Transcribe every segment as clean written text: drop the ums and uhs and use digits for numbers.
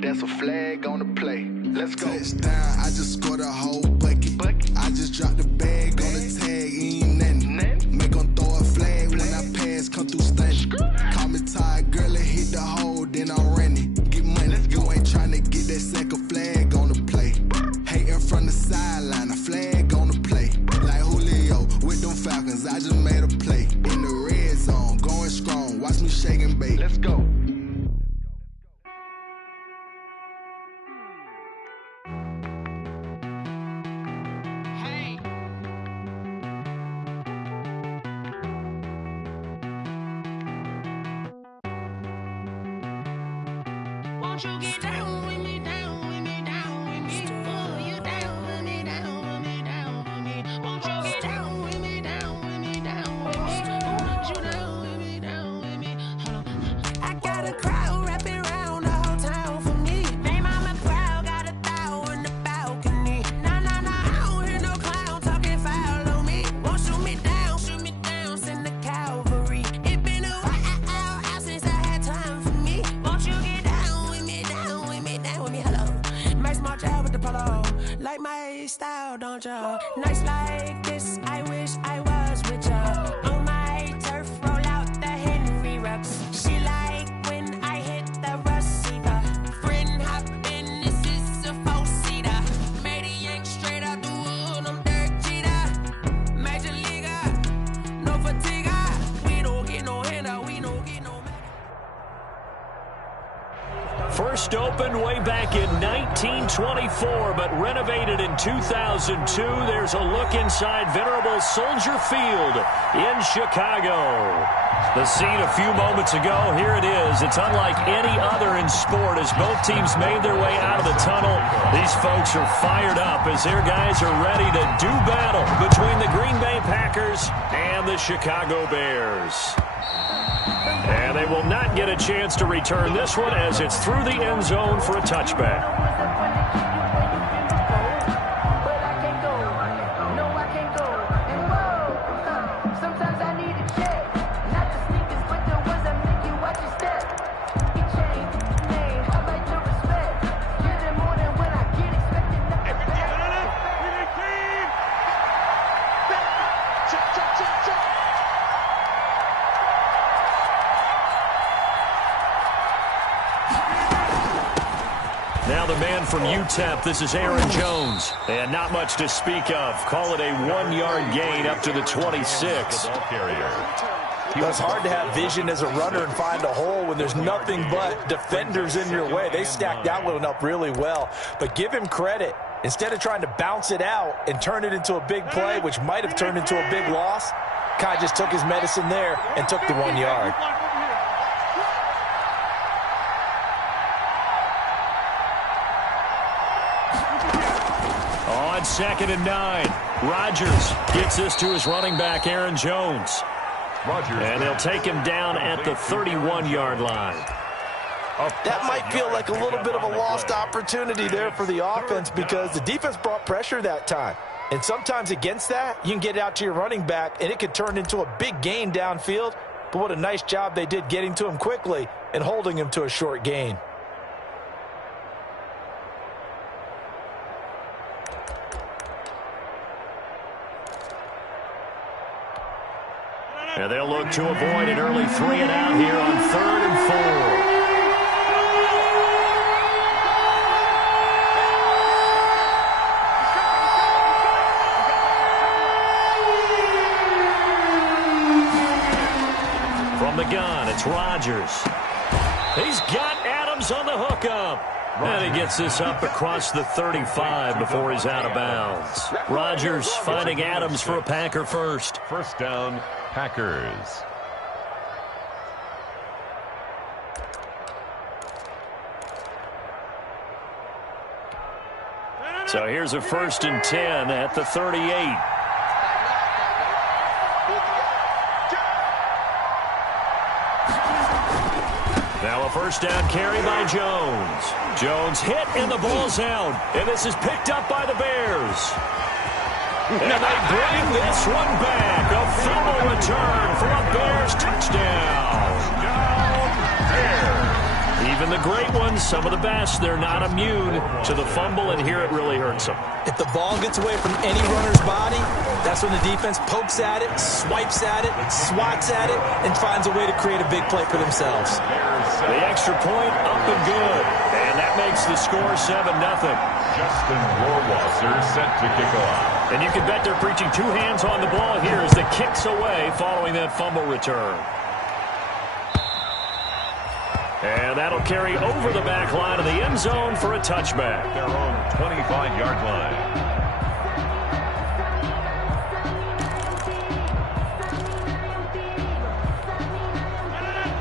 That's a flag on the play. Let's go. Touchdown, I just scored a whole bucket. I just dropped the bag on the tag, ain't nothing. Make 'em throw a flag when I pass, come through stunning. Call me tired, girl, and hit the hole, then I'm running. Get money, you ain't tryna get that second flag on the play. Hating from the sideline, a flag on the play. Like Julio with them Falcons, I just made a play. In the red zone, going strong, watch me shake and bake. Let's go. Won't you get down with me, down with me, down with me? Oh, you down with me, down with me, down with me. Won't you get down with me, down with me, down with me? Oh, won't you down with me, down with me? Hold on. I got a crowd wrapping around the whole town for me. Name on my crowd, got a thou in the balcony. Nah, nah, nah, I don't hear no clown talking foul on me. Won't shoot me down, send the cavalry. It been a while since I had time for me. Won't you get down with me, down with me, down with me? Hello. Max March out with the polo. Like my style, don't ya? Nights like this, I wish I was with ya. On my turf, roll out the Henry Rux. She like when I hit the receiver. Friend hop in, this is a four-seater. Made a yank straight out the wood, I'm Derek Jeter. Major leaguer, no fatigue. We don't get no handout, we don't get no. First opened way back in 1924, but renovated in 2002. There's a look inside venerable Soldier Field in Chicago. The scene a few moments ago, here it is. It's unlike any other in sport as both teams made their way out of the tunnel. These folks are fired up as their guys are ready to do battle between the Green Bay Packers and the Chicago Bears. And they will not get a chance to return this one as it's through the end zone for a touchback. Now the man from UTEP, this is Aaron Jones. And not much to speak of. Call it a 1-yard gain up to the 26. It's hard to have vision as a runner and find a hole when there's nothing but defenders in your way. They stacked that one up really well. But give him credit. Instead of trying to bounce it out and turn it into a big play, which might have turned into a big loss, Kai just took his medicine there and took the 1 yard. On 2nd and 9, Rodgers gets this to his running back, Aaron Jones. And they'll take him down at the 31-yard line. That might feel like a little bit of a lost opportunity there for the offense because the defense brought pressure that time. And sometimes against that, you can get it out to your running back, and it could turn into a big gain downfield. But what a nice job they did getting to him quickly and holding him to a short gain. And they'll look to avoid an early 3 and out here on 3rd and 4. From the gun, it's Rodgers. He's got Adams on the hookup. And he gets this up across the 35 before he's out of bounds. Rodgers finding Adams for a Packer first. First down, Packers. So here's a 1st and 10 at the 38. Now a first down carry by Jones. Jones hit and the ball's out. And this is picked up by the Bears. And they bring this one back. A fumble return for a Bears touchdown. He Even the great ones, some of the best, they're not immune to the fumble, and here it really hurts them. If the ball gets away from any runner's body, that's when the defense pokes at it, swipes at it, swats at it, and finds a way to create a big play for themselves. The extra point up and good, and that makes the score 7-0. Justin Rohrwasser set to kick off. And you can bet they're preaching two hands on the ball here as the kick's away following that fumble return. And that'll carry over the back line of the end zone for a touchback. Their own 25-yard line.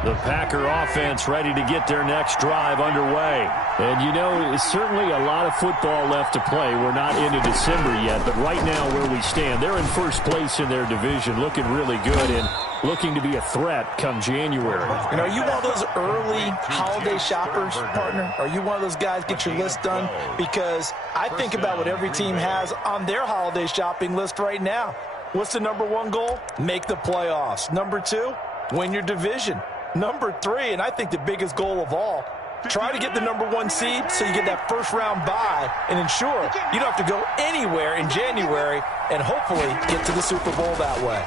The Packer offense ready to get their next drive underway. And, you know, certainly a lot of football left to play. We're not into December yet, but right now where we stand, they're in first place in their division, looking really good and looking to be a threat come January. You know, are you one of those early holiday shoppers, partner? Are you one of those guys get your list done? Because I think about what every team has on their holiday shopping list right now. What's the number one goal? Make the playoffs. Number two, win your division. Number three, and I think the biggest goal of all, try to get the number one seed so you get that first round bye and ensure you don't have to go anywhere in January and hopefully get to the Super Bowl that way.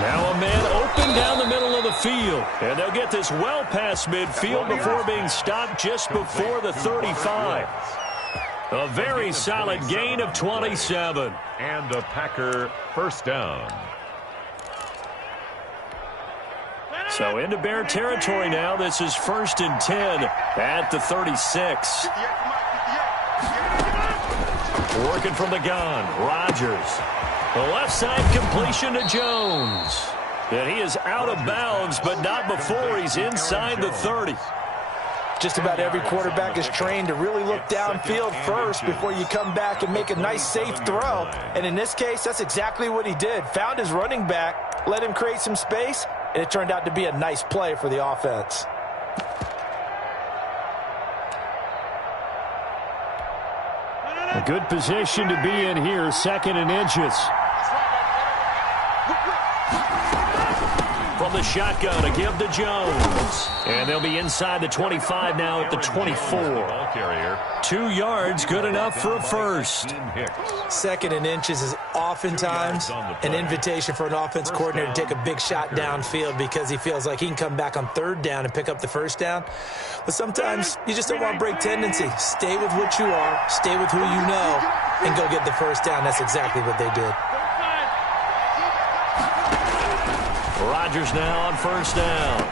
Now a man open down the middle of the field, and they'll get this well past midfield before being stopped just before the 35. A very solid gain of 27. And a Packer first down. So into Bear territory now. This is 1st and 10 at the 36. Working from the gun, Rodgers. The left side completion to Jones. And he is out of bounds, but not before he's inside the 30. Just about every quarterback is trained to really look downfield first before you come back and make a nice, safe throw. And in this case, that's exactly what he did. Found his running back, let him create some space, and it turned out to be a nice play for the offense. A good position to be in here, 2nd and inches. From the shotgun, a give to Jones. And they'll be inside the 25 now at the 24. 2 yards, good enough for a first. 2nd and inches is oftentimes an invitation for an offense coordinator to take a big shot downfield because he feels like he can come back on 3rd down and pick up the first down. But sometimes you just don't want to break tendency. Stay with what you are, stay with who you know, and go get the first down. That's exactly what they did. Rodgers now on 1st down.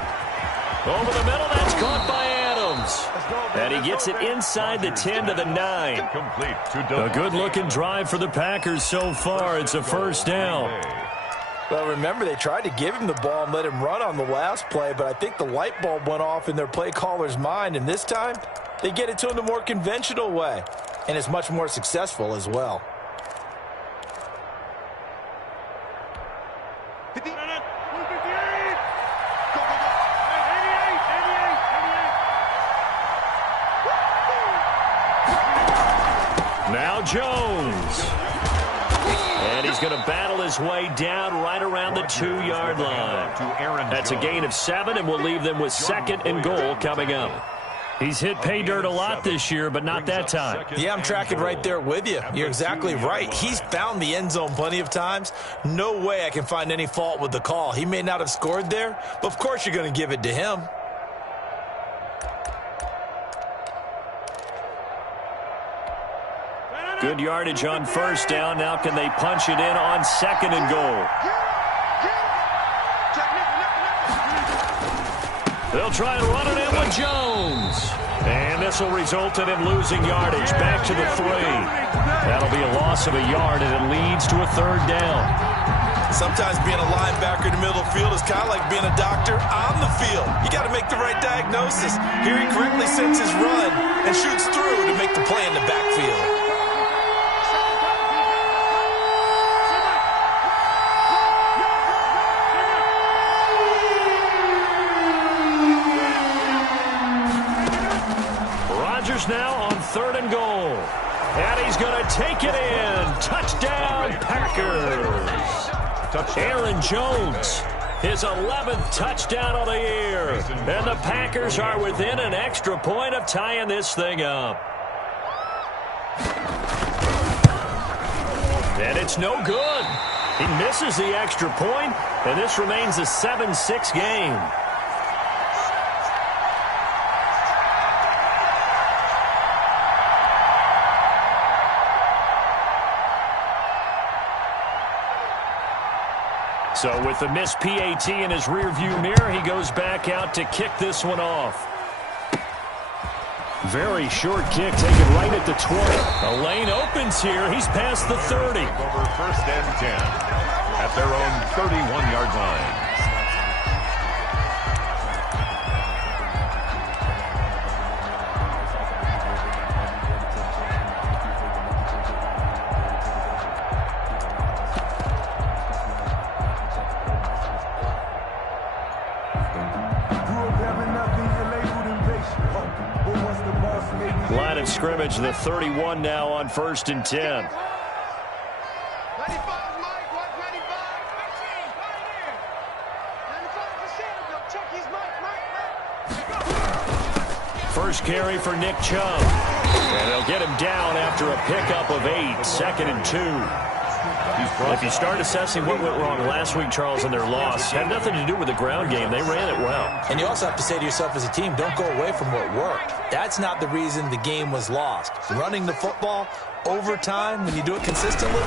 Over the middle, that's caught by Adams. And he gets it inside the 10 to the 9. A good-looking drive for the Packers so far. It's a 1st down. Well, remember, they tried to give him the ball and let him run on the last play, but I think the light bulb went off in their play caller's mind, and this time they get it to him the more conventional way, and it's much more successful as well. Now Jones. And he's going to battle his way down right around the 2-yard line. That's a gain of 7, and we'll leave them with 2nd and goal coming up. He's hit pay dirt a lot this year, but not that time. Yeah, I'm tracking right there with you. You're exactly right. He's found the end zone plenty of times. No way I can find any fault with the call. He may not have scored there, but of course you're going to give it to him. Good yardage on 1st down. Now can they punch it in on 2nd and goal? They'll try and run it in with Jones. And this will result in him losing yardage back to the 3. That'll be a loss of a yard, and it leads to a 3rd down. Sometimes being a linebacker in the middle of the field is kind of like being a doctor on the field. You got to make the right diagnosis. Here he correctly sets his run and shoots through to make the play in the backfield. Now on 3rd and goal. And he's going to take it in. Touchdown, Packers. Aaron Jones His 11th touchdown of the year. And the Packers are within an extra point of tying this thing up. And it's no good. He misses the extra point, and this remains a 7-6 game. So with the missed PAT in his rearview mirror, he goes back out to kick this one off. Very short kick taken right at the 20. A lane opens here. He's past the 30. Over 1st and 10 at their own 31-yard line. Line of scrimmage, the 31 now on 1st and 10. First carry for Nick Chubb. And they'll get him down after a pickup of 8, 2nd and 2. If you start assessing what went wrong last week, Charles, in their loss, had nothing to do with the ground game. They ran it well. And you also have to say to yourself as a team, don't go away from what worked. That's not the reason the game was lost. Running the football over time, when you do it consistently,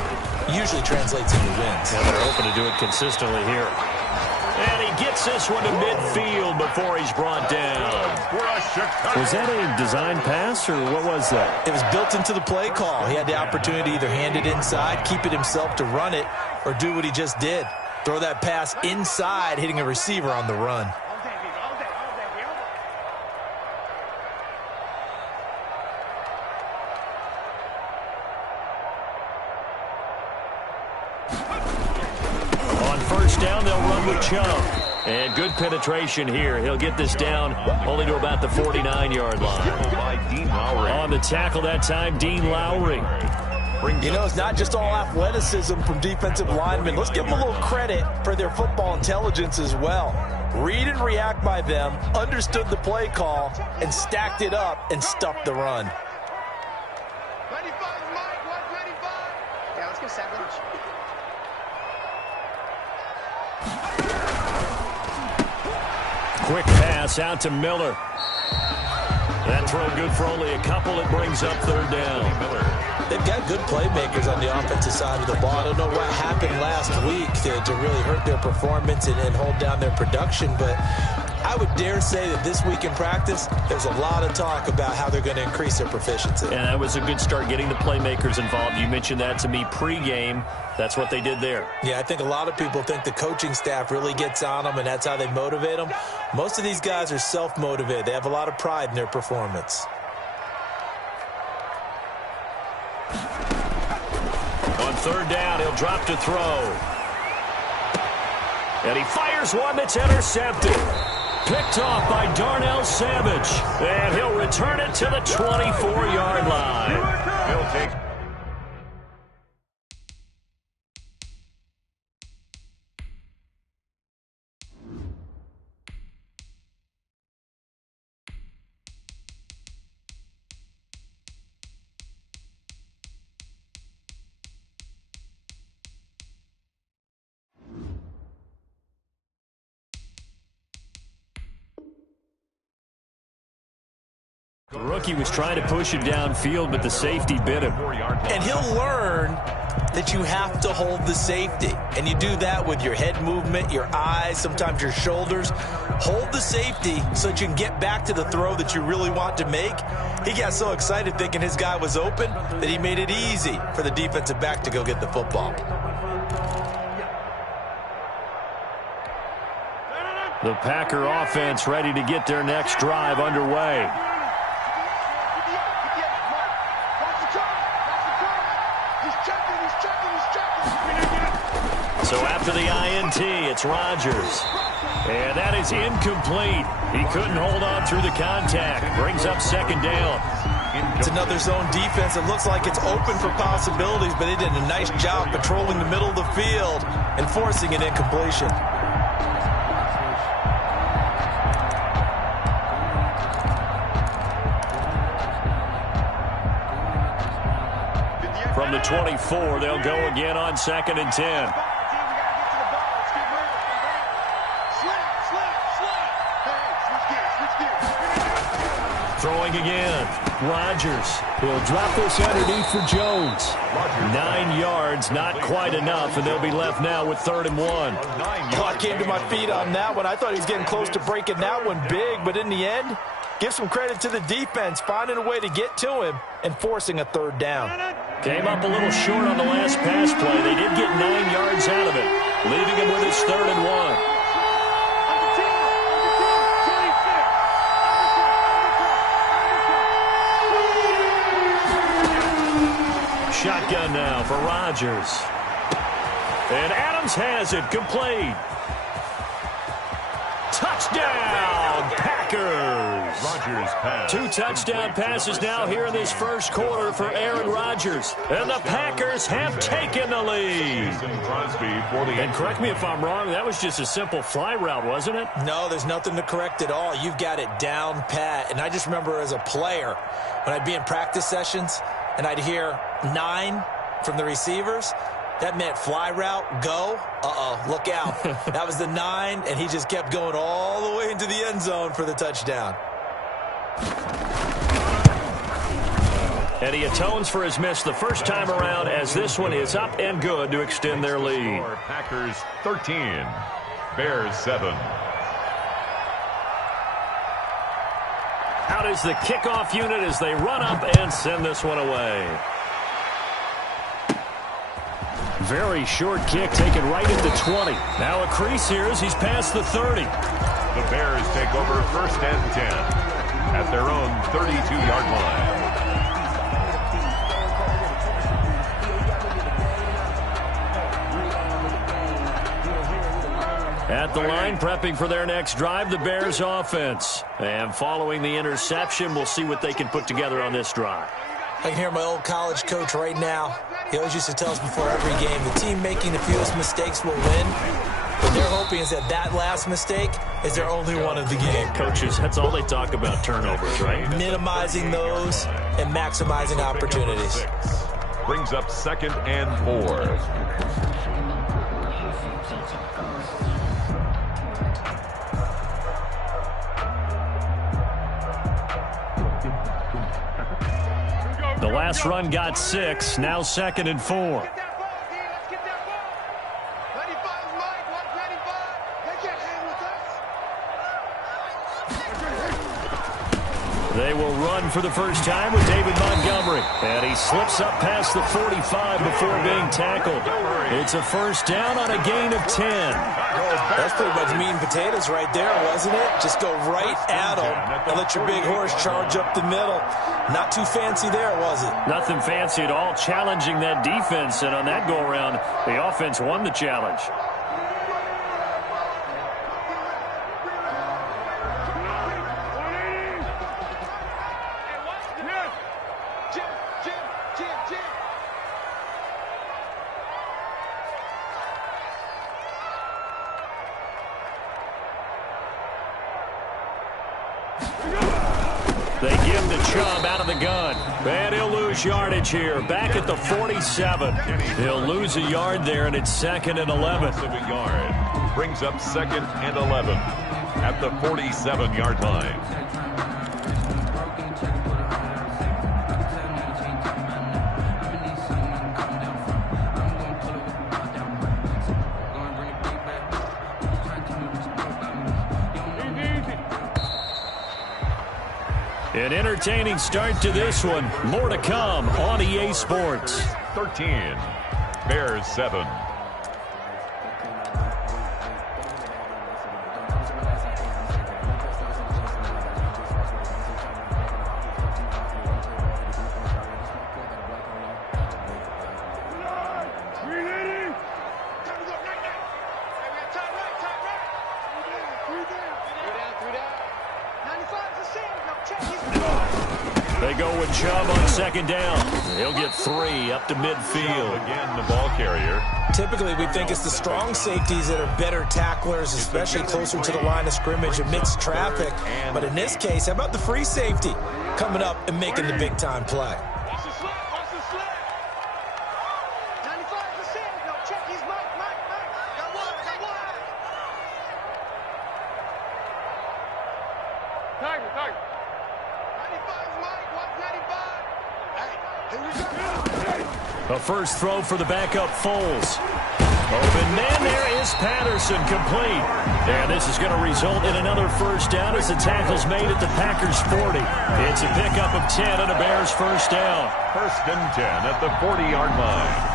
usually translates into wins. Yeah, they're hoping to do it consistently here. And he gets this one to midfield before he's brought down. Was that a design pass, or what was that? It was built into the play call. He had the opportunity to either hand it inside, keep it himself to run it, or do what he just did. Throw that pass inside, hitting a receiver on the run. On 1st down, they'll run with Chubb. And good penetration here. He'll get this down only to about the 49-yard line. On the tackle that time, Dean Lowry. You know, it's not just all athleticism from defensive linemen. Let's give them a little credit for their football intelligence as well. Read and react by them, understood the play call, and stacked it up and stuffed the run. 95, Mike, 195. Yeah, let's go 7. Quick pass out to Miller. That throw good for only a couple. It brings up 3rd down. They've got good playmakers on the offensive side of the ball. I don't know what happened last week to really hurt their performance and hold down their production, but I would dare say that this week in practice, there's a lot of talk about how they're going to increase their proficiency. And that was a good start, getting the playmakers involved. You mentioned that to me pregame. That's what they did there. Yeah, I think a lot of people think the coaching staff really gets on them, and that's how they motivate them. Most of these guys are self-motivated. They have a lot of pride in their performance. On 3rd down, he'll drop to throw. And he fires one that's intercepted. Picked off by Darnell Savage. And he'll return it to the 24-yard line. He'll take... The rookie was trying to push him downfield, but the safety bit him. And he'll learn that you have to hold the safety. And you do that with your head movement, your eyes, sometimes your shoulders. Hold the safety so that you can get back to the throw that you really want to make. He got so excited thinking his guy was open that he made it easy for the defensive back to go get the football. The Packer offense ready to get their next drive underway. So after the INT, it's Rodgers. And that is incomplete. He couldn't hold on through the contact. Brings up 2nd down. It's another zone defense. It looks like it's open for possibilities, but they did a nice job patrolling the middle of the field and forcing an incompletion. from the 24. They'll go again on 2nd and 10. Throwing again. Rodgers. He'll drop this underneath for Jones. 9 yards, not quite enough, and they'll be left now with 3rd and 1. I came to my feet on that one. I thought he was getting close to breaking that one big, but in the end, give some credit to the defense, finding a way to get to him and forcing a 3rd down. Came up a little short on the last pass play. They did get 9 yards out of it, leaving him with his 3rd and 1. Shotgun now for Rodgers. And Adams has it, complete. Touchdown, Packers. Rodgers pass. 2 touchdown passes now here in this first quarter for Aaron Rodgers. And the Packers have taken the lead. And correct me if I'm wrong, that was just a simple fly route, wasn't it? No, there's nothing to correct at all. You've got it down pat. And I just remember as a player, when I'd be in practice sessions, and I'd hear 9 from the receivers, that meant fly route, go, look out. That was the 9, and he just kept going all the way into the end zone for the touchdown. And he atones for his miss the first time around, as this one is up and good to extend their lead. Packers 13, Bears 7. Out is the kickoff unit as they run up and send this one away. Very short kick taken right at the 20. Now a crease here as he's past the 30. The Bears take over 1st and 10 at their own 32-yard line. At the line, prepping for their next drive, the Bears offense. And following the interception, we'll see what they can put together on this drive. I can hear my old college coach right now. He always used to tell us before every game, the team making the fewest mistakes will win. What they're hoping is that last mistake is their only one of the game. Coaches, that's all they talk about, turnovers, right? Minimizing those and maximizing opportunities. Brings up 2nd and 4. The last run got 6, now 2nd and 4. They will run for the first time with David Montgomery. And he slips up past the 45 before being tackled. It's a first down on a gain of 10. That's pretty much meat and potatoes right there, wasn't it? Just go right at them and let your big horse charge up the middle. Not too fancy there, was it? Nothing fancy at all, challenging that defense. And on that go-around, the offense won the challenge. They give the Chubb out of the gun. And he'll lose yardage here. Back at the 47. He'll lose a yard there, and it's 2nd and 11. Yard. Brings up 2nd and 11 at the 47-yard line. An entertaining start to this one. More to come on EA Sports. 13, Bears 7. They go with Chubb on 2nd down. He'll get 3 up to midfield. Again, the ball carrier. Typically, we think it's the strong safeties that are better tacklers, especially closer to the line of scrimmage amidst traffic. But in this case, how about the free safety coming up and making the big-time play? A first throw for the backup Foles. Open man there is Patterson, complete. And this is going to result in another first down as the tackle's made at the Packers 40. It's a pickup of 10 and a Bears first down. First and 10 at the 40-yard line.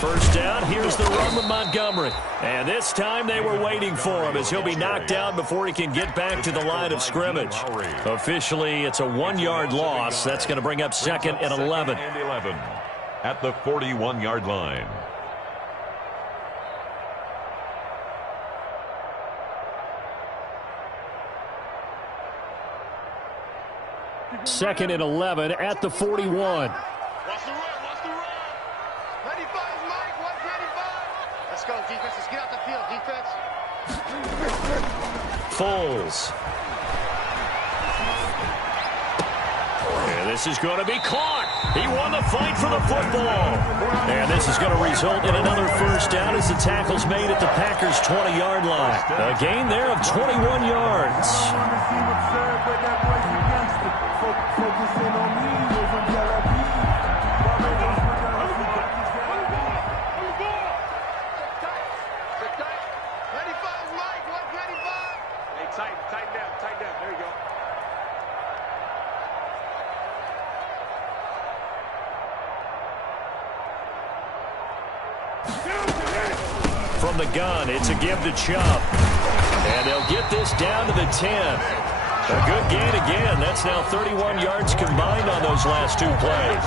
First down, here's the run with Montgomery. And this time they were waiting for him as he'll be knocked down before he can get back to the line of scrimmage. Officially, it's a 1-yard loss. That's going to bring up second and 11. And 11 at the 41-yard line. Second and 11 at the 41. Let's go, defense. Let's get out the field, defense. Foles. And this is going to be caught. He won the fight for the football. And this is going to result in another first down as the tackle's made at the Packers' 20-yard line. A gain there of 21 yards. Tighten down. There you go. From the gun, it's a give to Chubb. And they'll get this down to the 10. A good gain again. That's now 31 yards combined on those last two plays.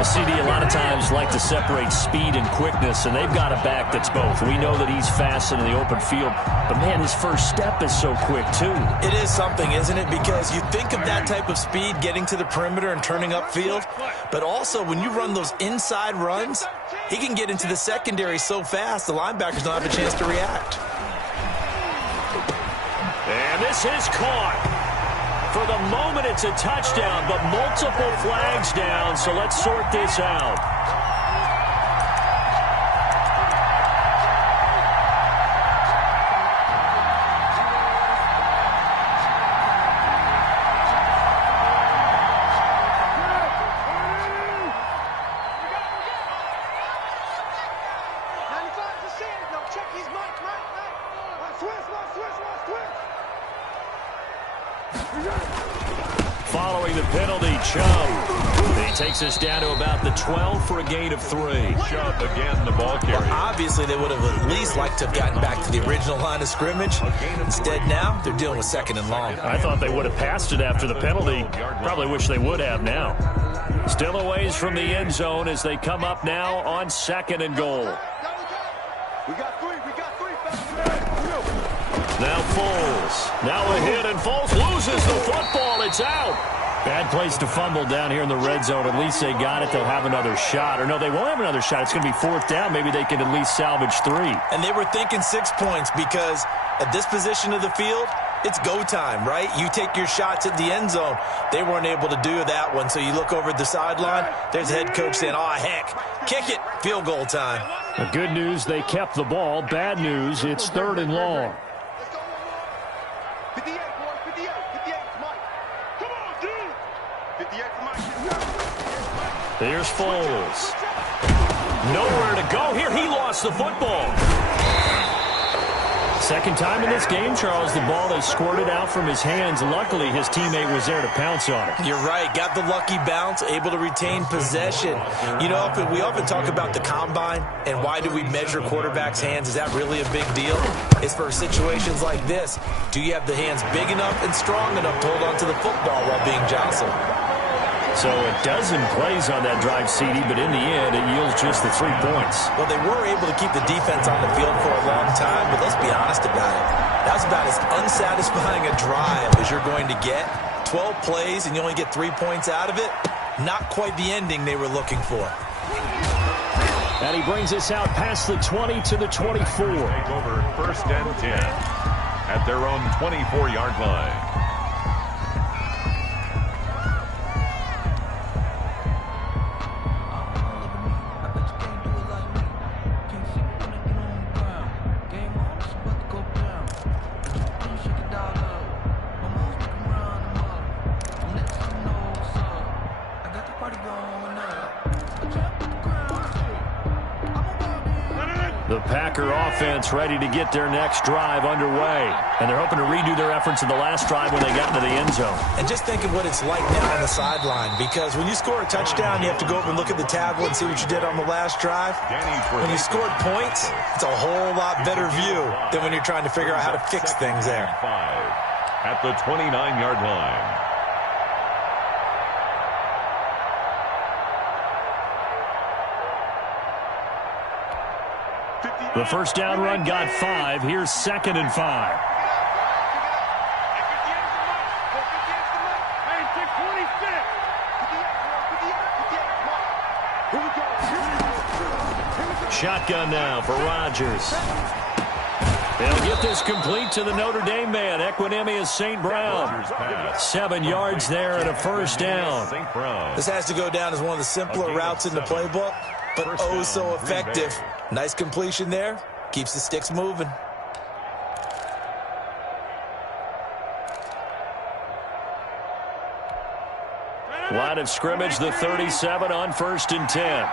A CD a lot of times like to separate speed and quickness, and they've got a back that's both. We know that he's fast in the open field, but man, his first step is so quick too. It is something, isn't it? Because you think of that type of speed getting to the perimeter and turning upfield, but also when you run those inside runs, he can get into the secondary so fast the linebackers don't have a chance to react. And this is caught. For the moment, it's a touchdown, but multiple flags down, so let's sort this out. Following the penalty, Chubb. He takes us down to about the 12 for a gain of 3. Chubb again, the ball carrier. Well, obviously, they would have at least liked to have gotten back to the original line of scrimmage. Instead, now, they're dealing with second and long. I thought they would have passed it after the penalty. Probably wish they would have now. Still a ways from the end zone as they come up now on second and goal. We got three. Now Foles. Now a hit, and Foles loses the football. It's out. Bad place to fumble down here in the red zone. At least they got it. They'll have another shot. Or no, they won't have another shot. It's going to be fourth down. Maybe they can at least salvage 3. And they were thinking 6 points because at this position of the field, it's go time, right? You take your shots at the end zone. They weren't able to do that one. So you look over at the sideline. There's the head coach saying, oh, heck, kick it. Field goal time. The good news, they kept the ball. Bad news, it's third and long. 58, boy. 58, Mike. Come on, dude. 58 for Mike. Here's Foles. Nowhere to go here. He lost the football. Second time in this game, Charles, the ball has squirted out from his hands. Luckily, his teammate was there to pounce on it. You're right. Got the lucky bounce, able to retain possession. You know, we often talk about the combine and why do we measure quarterbacks' hands. Is that really a big deal? It's for situations like this. Do you have the hands big enough and strong enough to hold on to the football while being jostled? So a dozen plays on that drive, CD, but in the end, it yields just the 3 points. Well, they were able to keep the defense on the field for a long time, but let's be honest about it. That was about as unsatisfying a drive as you're going to get. 12 plays and you only get 3 points out of it. Not quite the ending they were looking for. And he brings us out past the 20 to the 24. Take over first and 10 at their own 24-yard line. Packer offense ready to get their next drive underway. And they're hoping to redo their efforts in the last drive when they got into the end zone. And just think of what it's like now on the sideline, because when you score a touchdown, you have to go over and look at the tablet and see what you did on the last drive. When you scored points, it's a whole lot better view than when you're trying to figure out how to fix things there. At the 29-yard line. The first down run got 5. Here's 2nd and 5. Shotgun now for Rodgers. They'll get this complete to the Notre Dame man, Equanimeous St. Brown. 7 yards there and a first down. This has to go down as one of the simpler routes in the playbook, but oh so effective. Nice completion there. Keeps the sticks moving. Line of scrimmage, the 37 on 1st and 10.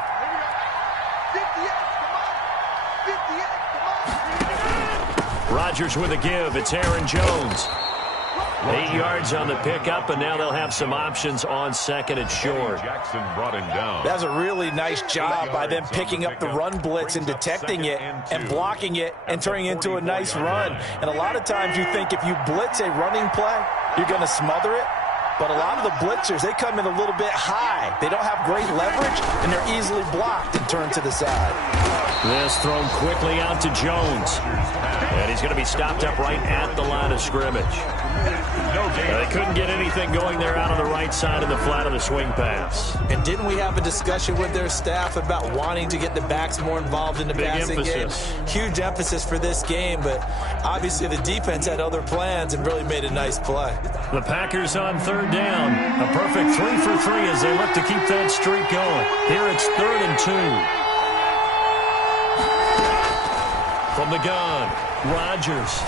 Rodgers with a give. It's Aaron Jones. 8 yards on the pickup, and now they'll have some options on 2nd and short. Jackson brought him down. That was a really nice job by them picking up the run blitz and detecting it and blocking it and turning it into a nice run. And a lot of times you think if you blitz a running play, you're going to smother it. But a lot of the blitzers, they come in a little bit high. They don't have great leverage, and they're easily blocked and turned to the side. This thrown quickly out to Jones. And he's going to be stopped up right at the line of scrimmage. They couldn't get anything going there out on the right side of the flat of the swing pass. And didn't we have a discussion with their staff about wanting to get the backs more involved in the passing game? Huge emphasis for this game, but obviously the defense had other plans and really made a nice play. The Packers on 3rd down. A perfect 3 for 3 as they look to keep that streak going. Here it's 3rd and 2. From the gun, Rodgers.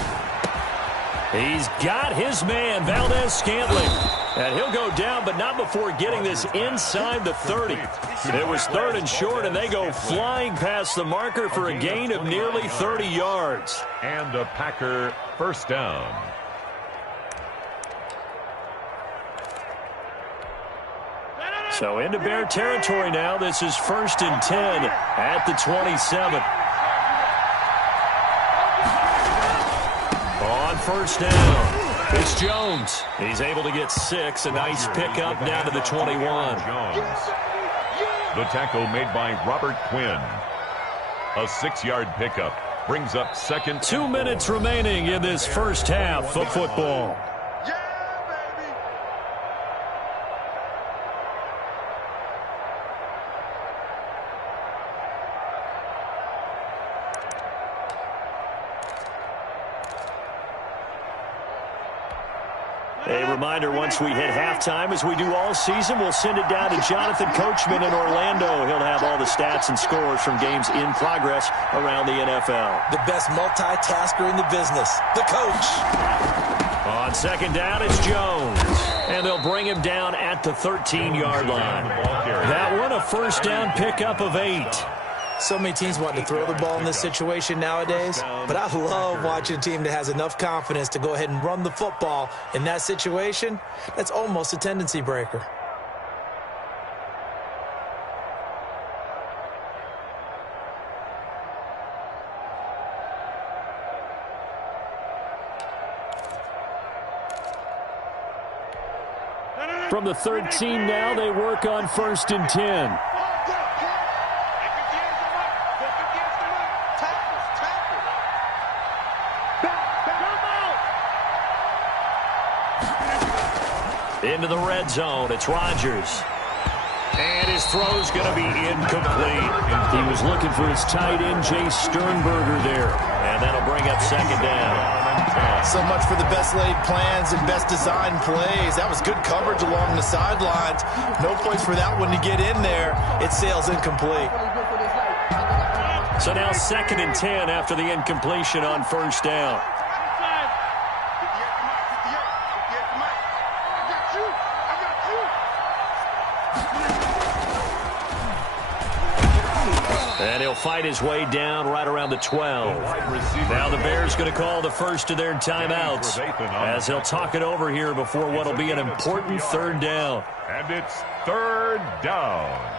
He's got his man, Valdez-Scantling. And he'll go down, but not before getting this inside the 30. It was 3rd and short, and they go flying past the marker for a gain of nearly 30 yards. And a Packer first down. So into Bear territory now. This is 1st and 10 at the 27. On 1st down, it's Jones. He's able to get 6. A nice pickup down to the 21. Jones. The tackle made by Robert Quinn. A 6-yard pickup brings up 2nd. 2 minutes remaining in this first half of football. A reminder, once we hit halftime, as we do all season, we'll send it down to Jonathan Coachman in Orlando. He'll have all the stats and scores from games in progress around the NFL. The best multitasker in the business, the coach. On 2nd down, it's Jones. And they'll bring him down at the 13-yard line. That one, a first down pickup of 8. So many teams want to throw the ball in this situation nowadays, but I love watching a team that has enough confidence to go ahead and run the football. In that situation, that's almost a tendency breaker. From the 13 now, they work on 1st and 10. Into the red zone, it's Rodgers. And his throw's going to be incomplete. He was looking for his tight end, Jay Sternberger there. And that'll bring up 2nd down. So much for the best laid plans and best designed plays. That was good coverage along the sidelines. No place for that one to get in there. It sails incomplete. So now 2nd and 10 after the incompletion on 1st down. And he'll fight his way down right around the 12. Now the Bears going to call the first of their timeouts as he'll talk it over here before what will be an important third down. And it's third down.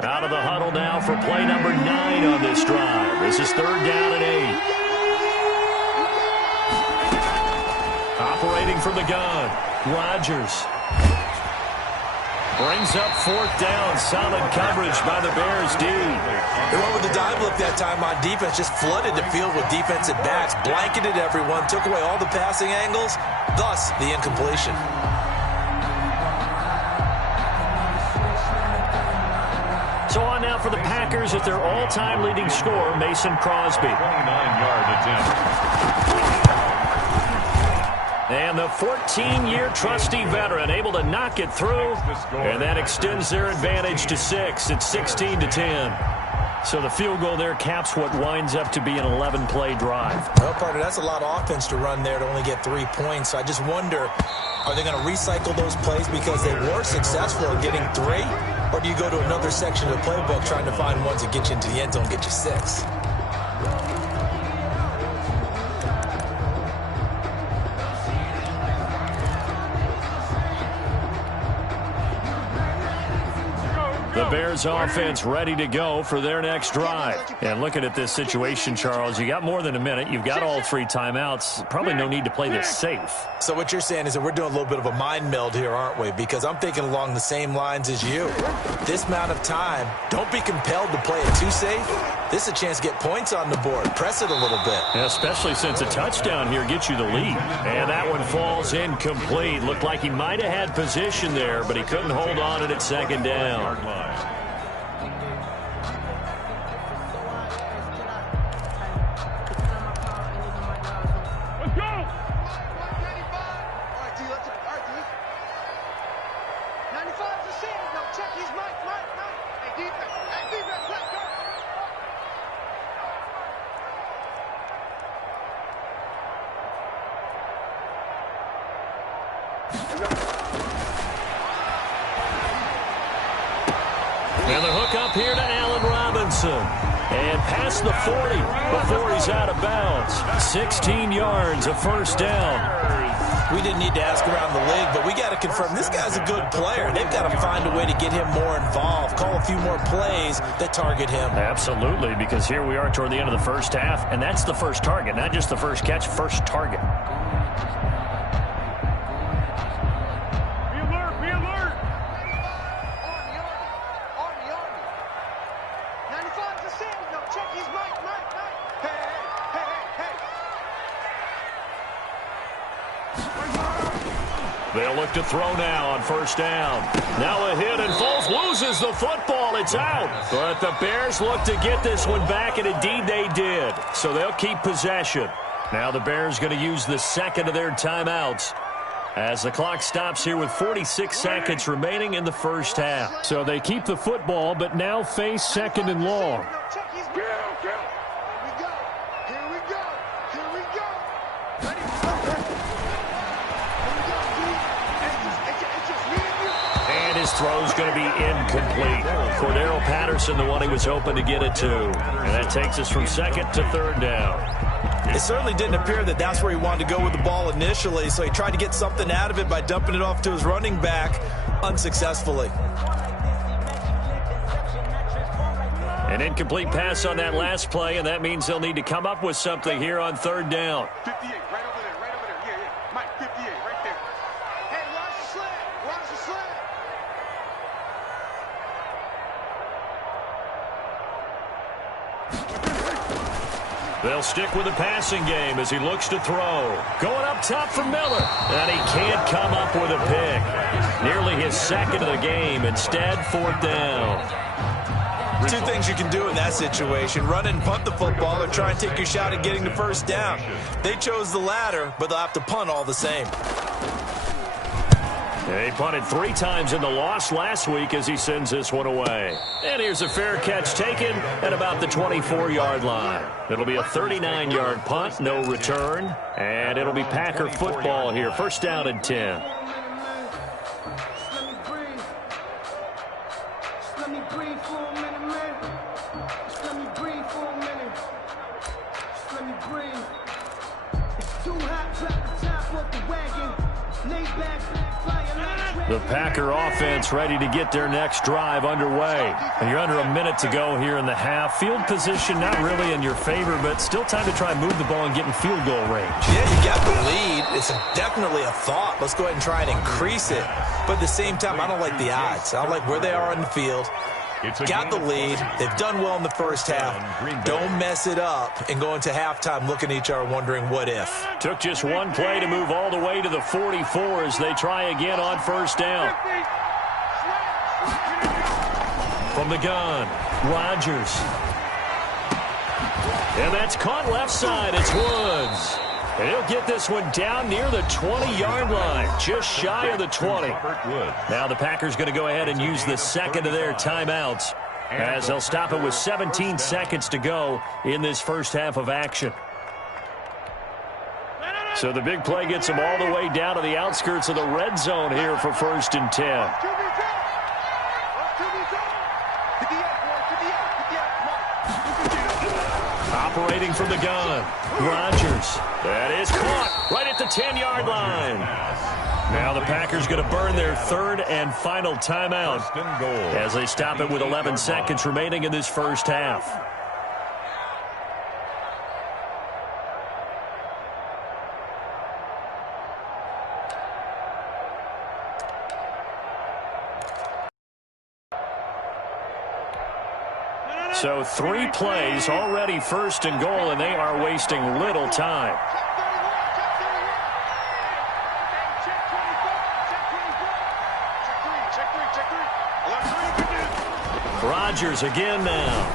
Out of the huddle now for play number 9 on this drive. This is third down and 8. Operating from the gun, Rodgers. Brings up fourth down. Solid coverage by the Bears D. They went with the dime look that time on defense. Just flooded the field with defensive backs. Blanketed everyone. Took away all the passing angles. Thus, the incompletion. So on now for the Packers at their all-time leading scorer, Mason Crosby. 29-yard attempt. And the 14-year trusty veteran able to knock it through, and that extends their advantage to 6. It's 16-10. So the field goal there caps what winds up to be an 11-play drive. Well, partner, that's a lot of offense to run there to only get 3 points. So I just wonder, are they going to recycle those plays because they were successful in getting 3? Or do you go to another section of the playbook trying to find ones that get you into the end zone and get you 6? The Bears offense ready to go for their next drive. And looking at this situation, Charles, you got more than a minute. You've got all 3 timeouts. Probably no need to play this safe. So what you're saying is that we're doing a little bit of a mind meld here, aren't we? Because I'm thinking along the same lines as you. This amount of time, don't be compelled to play it too safe. This is a chance to get points on the board. Press it a little bit. Especially since a touchdown here gets you the lead. And that one falls incomplete. Looked like he might have had position there, but he couldn't hold on it at second down. And the hook up here to Allen Robinson. And past the 40 before he's out of bounds. 16 yards, a first down. We didn't need to ask around the league, but we got to confirm this guy's a good player. They've got to find a way to get him more involved, call a few more plays that target him. Absolutely, because here we are toward the end of the first half, and that's the first target, not just the first catch, first target. They'll look to throw now on first down. Now a hit, and Foles loses the football. It's out. But the Bears look to get this one back, and indeed they did. So they'll keep possession. Now the Bears going to use the second of their timeouts as the clock stops here with 46 seconds remaining in the first half. So they keep the football, but now face second and long. His throw's going to be incomplete. Cordero Patterson, the one he was hoping to get it to. And that takes us from second to third down. It certainly didn't appear that that's where he wanted to go with the ball initially, so he tried to get something out of it by dumping it off to his running back unsuccessfully. An incomplete pass on that last play, and that means they'll need to come up with something here on third down. 58, right over there, right over there. Yeah. Mike, 58, right there. Hey, watch the slant. Watch the slant. They'll stick with the passing game as he looks to throw. Going up top for Miller. And he can't come up with a pick. Nearly his second of the game. Instead, fourth down. 2 things you can do in that situation: run and punt the football, or try and take your shot at getting the first down. They chose the latter, but they'll have to punt all the same. He punted 3 times in the loss last week as he sends this one away. And here's a fair catch taken at about the 24-yard line. It'll be a 39-yard punt, no return. And it'll be Packer football here. First down and 10. The Packer offense ready to get their next drive underway. And you're under a minute to go here in the half. Field position not really in your favor, but still time to try and move the ball and get in field goal range. Yeah, you got the lead. It's definitely a thought. Let's go ahead and try and increase it. But at the same time, I don't like the odds. I don't like where they are on the field. Got the lead. They've done well in the first half. Don't mess it up and go into halftime looking at each other wondering what if. Took just one play to move all the way to the 44 as they try again on first down. From the gun, Rodgers. And that's caught left side. It's Woods. And he'll get this one down near the 20-yard line, just shy of the 20. Now the Packers going to go ahead and use the second of their timeouts as they'll stop it with 17 seconds to go in this first half of action. So the big play gets them all the way down to the outskirts of the red zone here for first and 10. Operating from the gun, Rodgers. That is caught right at the 10-yard line. Now the Packers going to burn their third and final timeout as they stop it with 11 seconds remaining in this first half. So 3 plays already first and goal, and they are wasting little time. Rodgers again now.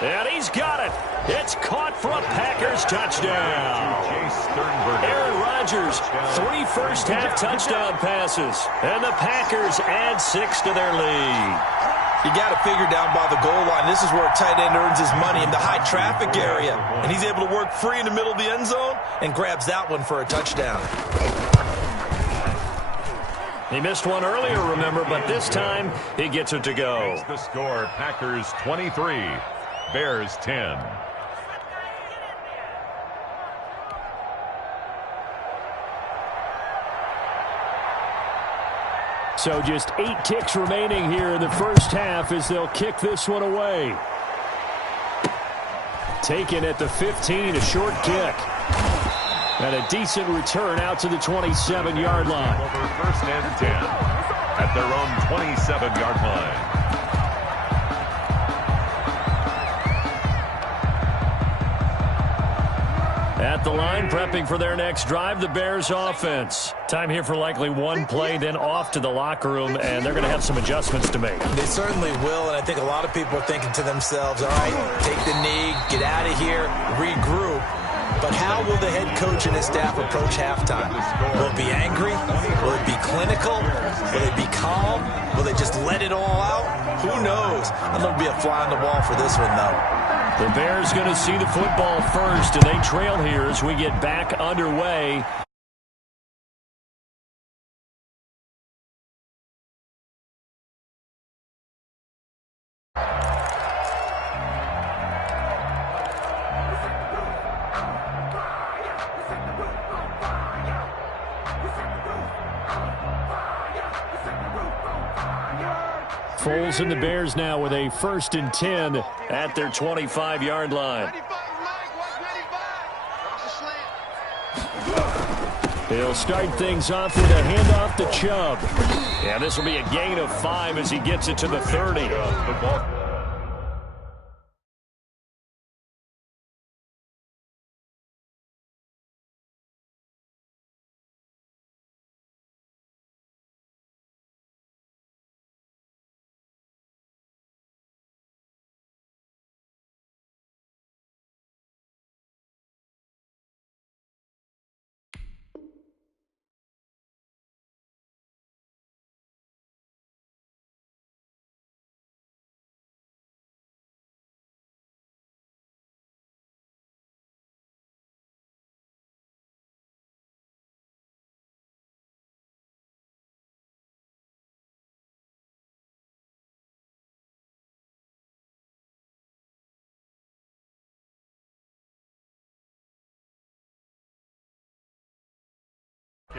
And he's got it. It's caught for a Packers touchdown. Aaron Rodgers, 3 first-half touchdown passes. And the Packers add 6 to their lead. You got to figure down by the goal line. This is where a tight end earns his money, in the high traffic area. And he's able to work free in the middle of the end zone and grabs that one for a touchdown. He missed one earlier, remember, but this time he gets it to go. Makes the score, Packers 23, Bears 10. So just 8 ticks remaining here in the first half as they'll kick this one away. Taken at the 15, a short kick. And a decent return out to the 27-yard line. Over first and 10 at their own 27-yard line. At the line, prepping for their next drive, the Bears offense. Time here for likely one play, then off to the locker room, and they're going to have some adjustments to make. They certainly will, and I think a lot of people are thinking to themselves, all right, take the knee, get out of here, regroup. But how will the head coach and his staff approach halftime? Will it be angry? Will it be clinical? Will it be calm? Will they just let it all out? Who knows? I'm going to be a fly on the wall for this one, though. The Bears going to see the football first, and they trail here as we get back underway. Foles and the Bears now with a first and 10 at their 25-yard line. He'll start things off with a handoff to Chubb. Yeah, this will be a gain of 5 as he gets it to the 30.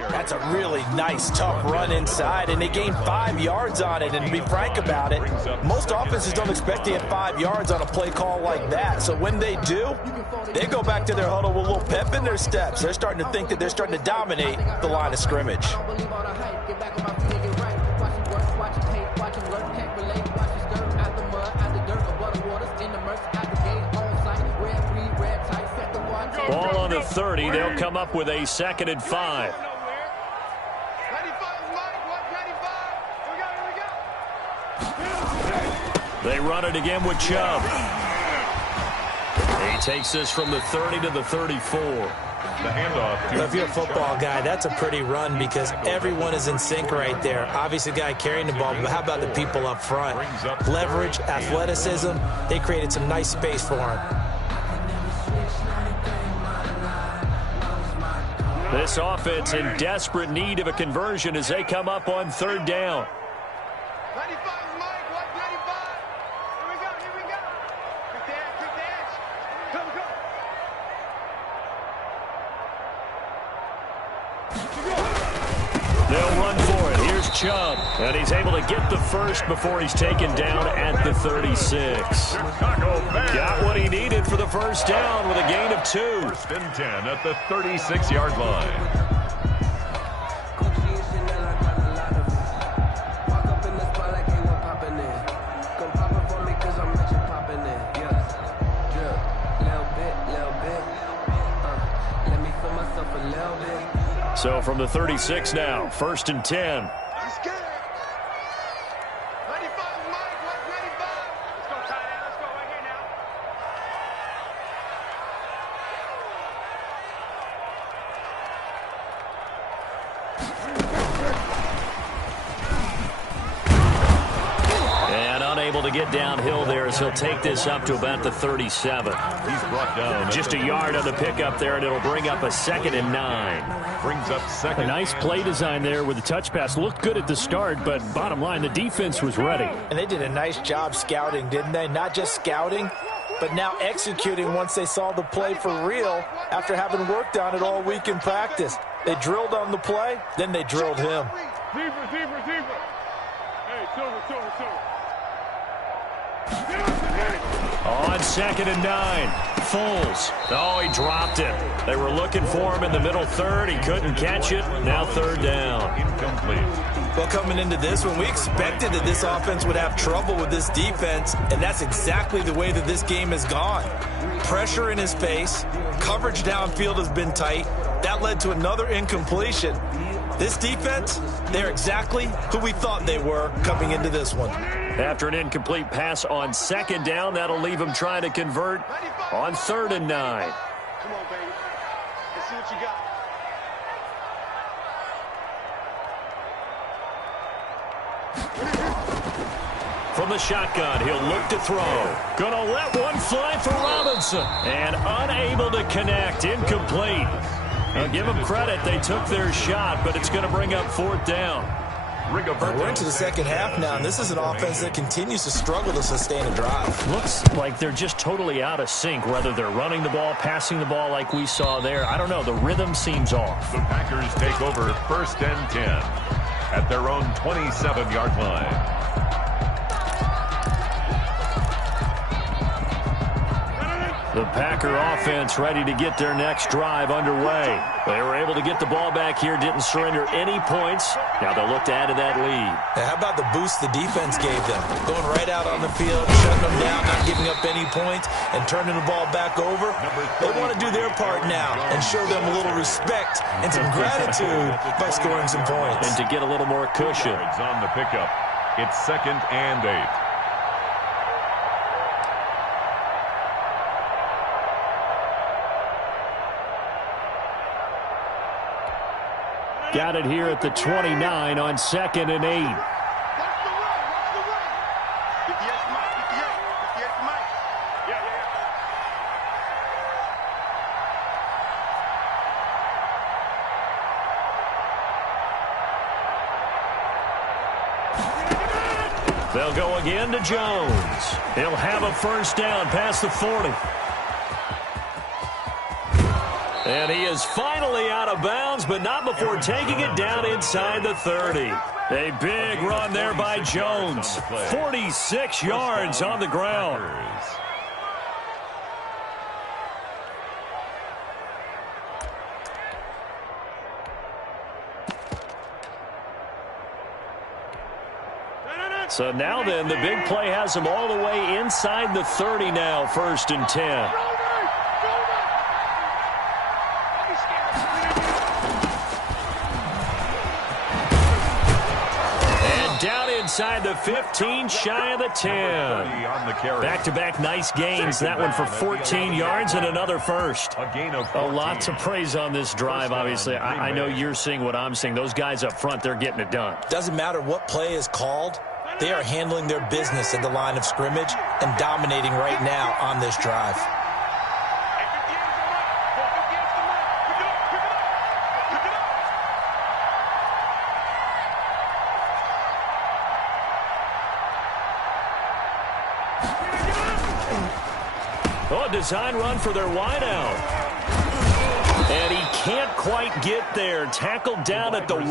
That's a really nice, tough run inside, and they gained 5 yards on it. And to be frank about it, most offenses don't expect to get 5 yards on a play call like that. So when they do, they go back to their huddle with a little pep in their steps. They're starting to think that they're starting to dominate the line of scrimmage. Ball on the 30. They'll come up with a 2nd and 5. They run it again with Chubb. He takes this from the 30 to the 34. The handoff. If you're a football guy, that's a pretty run because everyone is in sync right there. Obviously, the guy carrying the ball, but how about the people up front? Leverage, athleticism, they created some nice space for him. This offense in desperate need of a conversion as they come up on 3rd down. 95 Mike, 195. Here we go. Kick the edge. Come. They'll run for it. Here's Chubb. And he's able to get the first before he's taken down at the 36. Got what he needed for the first down with a gain of 2. 1st and 10 at the 36-yard line. So from the 36 now, 1st and 10. He's scared. 95 Mike, 195. Let's go, Tyler. Let's go right here now. And unable to get downhill there as he'll take this up to about the 37. He's brought down. Just a yard on the pickup there, and it'll bring up a 2nd and 9. Brings up 2nd. A nice play design there with the touch pass. Looked good at the start, but bottom line, the defense was ready. And they did a nice job scouting, didn't they? Not just scouting, but now executing once they saw the play for real after having worked on it all week in practice. They drilled on the play, then they drilled him. Deeper. Hey, Silver. On 2nd and 9, Foles. Oh, he dropped it. They were looking for him in the middle 3rd. He couldn't catch it. Now 3rd down. Incomplete. Well, coming into this one, we expected that this offense would have trouble with this defense, and that's exactly the way that this game has gone. Pressure in his face, coverage downfield has been tight. That led to another incompletion. This defense, they're exactly who we thought they were coming into this one. After an incomplete pass on 2nd down, that'll leave him trying to convert on 3rd and 9. Come on, baby. Let's see what you got. From the shotgun, he'll look to throw. Gonna let one fly for Robinson. And unable to connect. Incomplete. Now give them credit. They took their shot, but it's going to bring up 4th down. We're into the second half now, and this is an offense that continues to struggle to sustain a drive. Looks like they're just totally out of sync, whether they're running the ball, passing the ball like we saw there. I don't know. The rhythm seems off. The Packers take over 1st and 10 at their own 27-yard line. The Packer offense ready to get their next drive underway. They were able to get the ball back here, didn't surrender any points. Now they'll look to add to that lead. Now, how about the boost the defense gave them? Going right out on the field, shutting them down, not giving up any points, and turning the ball back over. They want to do their part now and show them a little respect and some gratitude by scoring some points. And to get a little more cushion. It's on the pickup. It's 2nd and 8. Got it here at the 29 on 2nd and 8. Watch the run. 58 Mike, 58 Mike. Yeah. They'll go again to Jones. He'll have a 1st down past the 40. And he is finally out of bounds, but not before taking it down inside the 30. A big run there by Jones. 46 yards on the ground. So now then, the big play has him all the way inside the 30 now, 1st and 10. Inside the 15, shy of the 10. Back-to-back nice gains. That one for 14 yards and another first. A lot to praise on this drive, obviously. I know you're seeing what I'm seeing. Those guys up front, they're getting it done. Doesn't matter what play is called. They are handling their business at the line of scrimmage and dominating right now on this drive. Oh, design run for their wideout. And he can't quite get there. Tackled down at the 1.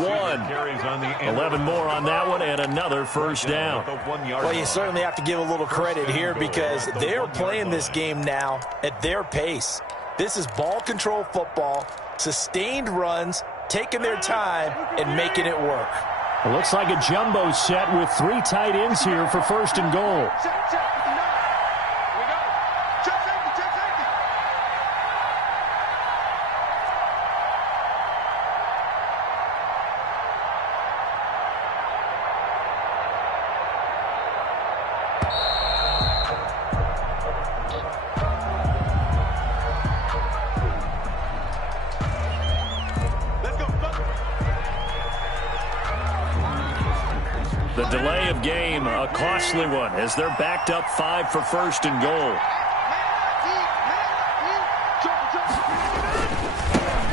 11 more on that one and another first down. Well, you certainly have to give a little credit here because they're playing this game now at their pace. This is ball control football, sustained runs, taking their time and making it work. It looks like a jumbo set with 3 tight ends here for 1st and goal. The delay of game, a costly one, as they're backed up 5 for 1st and goal.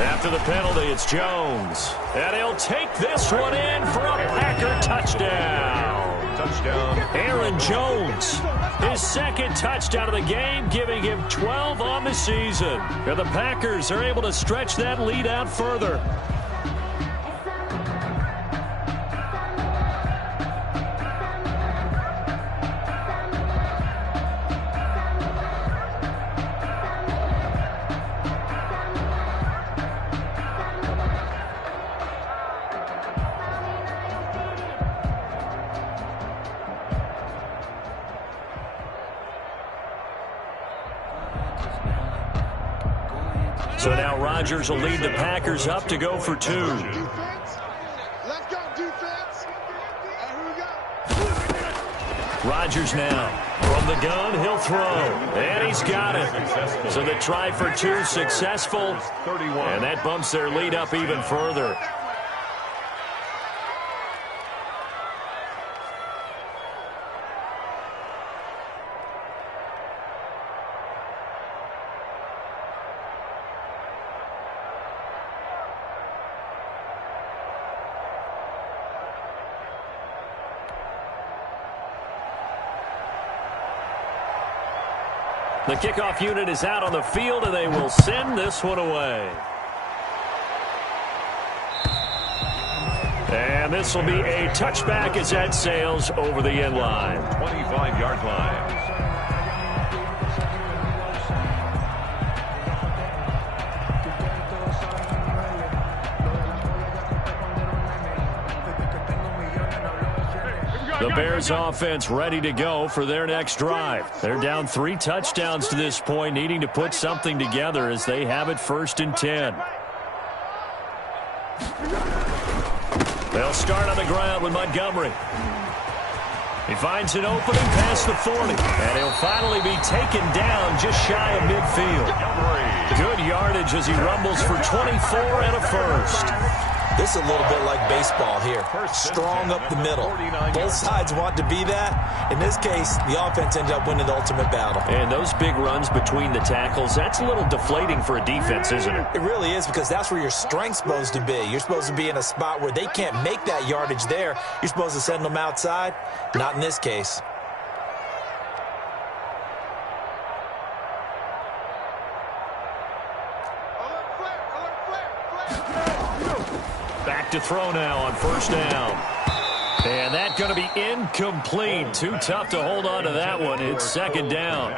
After the penalty, it's Jones. And he'll take this one in for a Packer touchdown. Aaron Jones, his 2nd touchdown of the game, giving him 12 on the season. And the Packers are able to stretch that lead out further. So now Rodgers will lead the Packers up to go for 2. Let's go, defense. And here we go. Rodgers now. From the gun, he'll throw. And he's got it. So the try for 2 successful. And that bumps their lead up even further. The kickoff unit is out on the field, and they will send this one away. And this will be a touchback as that sails over the end line. 25-yard line. The Bears offense ready to go for their next drive. They're down 3 touchdowns to this point, needing to put something together as they have it 1st and 10. They'll start on the ground with Montgomery. He finds an opening past the 40, and he'll finally be taken down just shy of midfield. Good yardage as he rumbles for 24 and a first. This is a little bit like baseball here. Strong up the middle. Both sides want to be that. In this case, the offense ended up winning the ultimate battle. And those big runs between the tackles, that's a little deflating for a defense, isn't it? It really is, because that's where your strength's supposed to be. You're supposed to be in a spot where they can't make that yardage there. You're supposed to send them outside. Not in this case. Flag. Back to throw now on first down. And that's going to be incomplete. Too tough to hold on to that one. It's second down.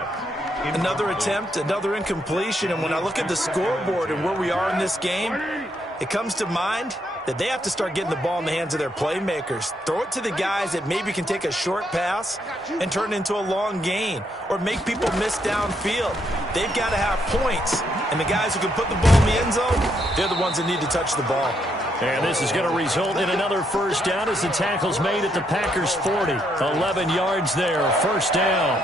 Another attempt, another incompletion. And when I look at the scoreboard and where we are in this game, it comes to mind that they have to start getting the ball in the hands of their playmakers. Throw it to the guys that maybe can take a short pass and turn it into a long gain or make people miss downfield. They've got to have points. And the guys who can put the ball in the end zone, they're the ones that need to touch the ball. And this is going to result in another first down as the tackle's made at the Packers' 40. 11 yards there, first down.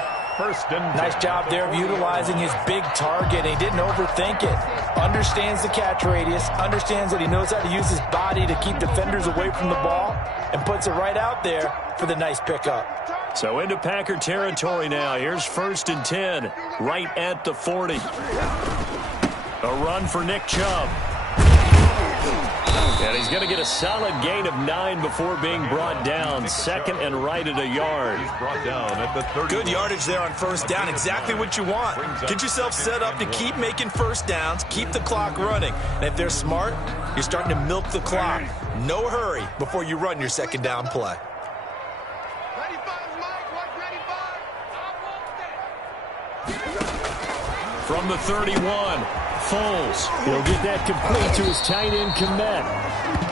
Nice job there of utilizing his big target. He didn't overthink it. Understands the catch radius, understands that he knows how to use his body to keep defenders away from the ball, and puts it right out there for the nice pickup. So into Packer territory now. Here's 1st and 10, right at the 40. A run for Nick Chubb. And he's going to get a solid gain of 9 before being brought down. Second and right at a yard. He's brought down at the 30. Good yardage there on first down. Exactly what you want. Get yourself set up to keep making first downs, keep the clock running. And if they're smart, you're starting to milk the clock. No hurry before you run your second down play. From the 31, Foles. He'll get that complete to his tight end, Kmet.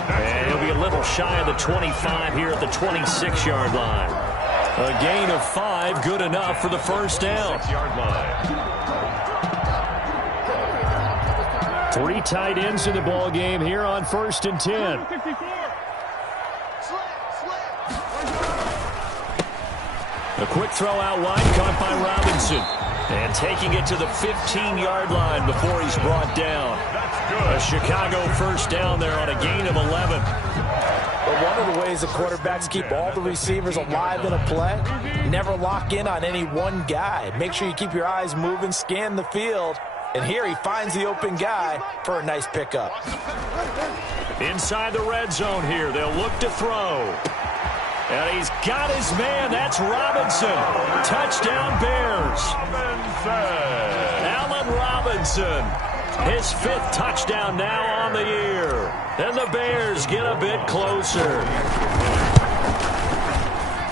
And he'll be a little shy of the 25 here at the 26-yard line. A gain of 5, good enough for the first down. 6-yard line. 3 tight ends in the ball game here on 1st and 10. A quick throw out wide, caught by Robinson. And taking it to the 15-yard line before he's brought down. A Chicago first down there on a gain of 11. But one of the ways the quarterbacks keep all the receivers alive in a play, never lock in on any one guy. Make sure you keep your eyes moving, scan the field. And here he finds the open guy for a nice pickup. Inside the red zone here, they'll look to throw. And he's got his man. That's Robinson. Touchdown Bears. Allen Robinson. His 5th touchdown now on the year. And the Bears get a bit closer.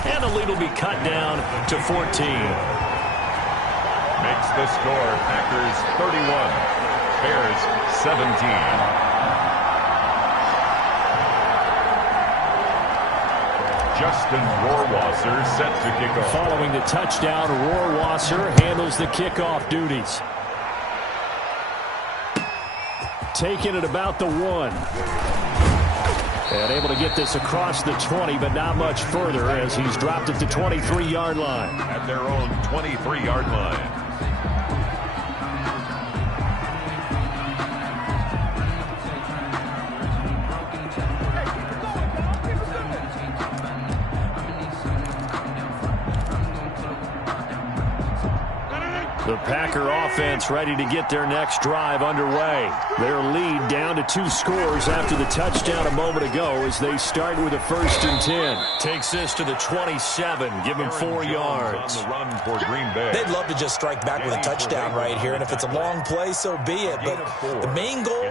And the lead will be cut down to 14. Makes the score Packers 31. Bears 17. Justin Rohrwasser set to kick off. Following the touchdown, Rohrwasser handles the kickoff duties. Taking it about the 1. And able to get this across the 20, but not much further as he's dropped at the 23-yard line. At their own 23-yard line. The Packer offense ready to get their next drive underway. Their lead down to 2 scores after the touchdown a moment ago as they start with a 1st and 10. Takes this to the 27, give him 4 yards. On the run for Green Bay. They'd love to just strike back with a touchdown right here, and if it's a long play, so be it. But the main goal,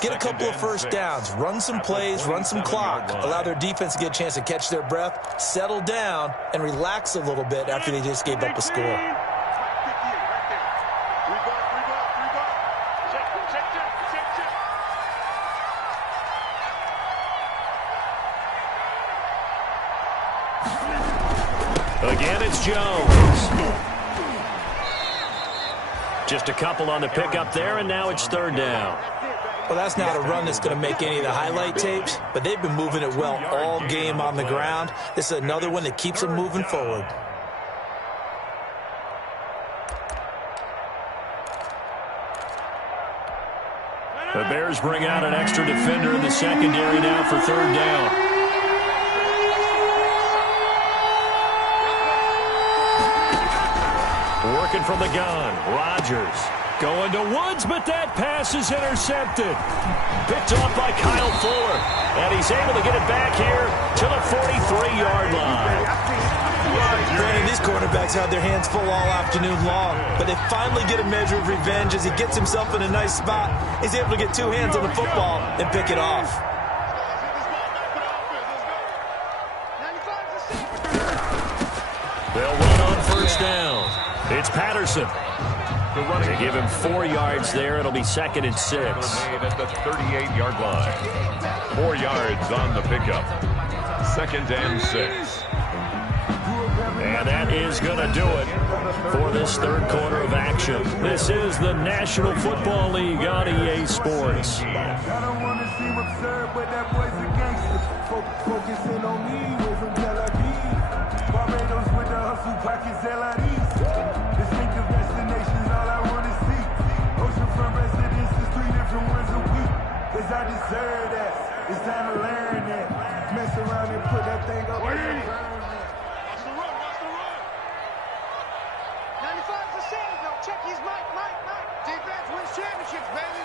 get a couple of first downs, run some plays, run some clock, allow their defense to get a chance to catch their breath, settle down, and relax a little bit after they just gave up a score. Again, it's Jones. Just a couple on the pickup there, and now it's 3rd down. Well, that's not a run that's going to make any of the highlight tapes, but they've been moving it well all game on the ground. This is another one that keeps them moving forward. The Bears bring out an extra defender in the secondary now for 3rd down. Working from the gun, Rodgers going to Woods, but that pass is intercepted. Picked off by Kyle Fuller, and he's able to get it back here to the 43-yard line. Granted, these quarterbacks had their hands full all afternoon long, but they finally get a measure of revenge as he gets himself in a nice spot. He's able to get 2 hands on the football and pick it off. It's Patterson. They give him 4 yards there. It'll be 2nd and 6. Made at the 38-yard line. 4 yards on the pickup. 2nd and 6. And that is going to do it for this third quarter of action. This is the National Football League on EA Sports. I don't want to seem absurd, but that boy's a gangster. Focusing on me, way from Tel Aviv. Barbados with the hustle, pockets LIDs. Distinctive destinations, all I want to see. Oceanfront residences, 3 different ones a week. Cause I deserve that. It's time to learn that. Mess around and put that thing up. Check his mic. Defense wins championships, baby.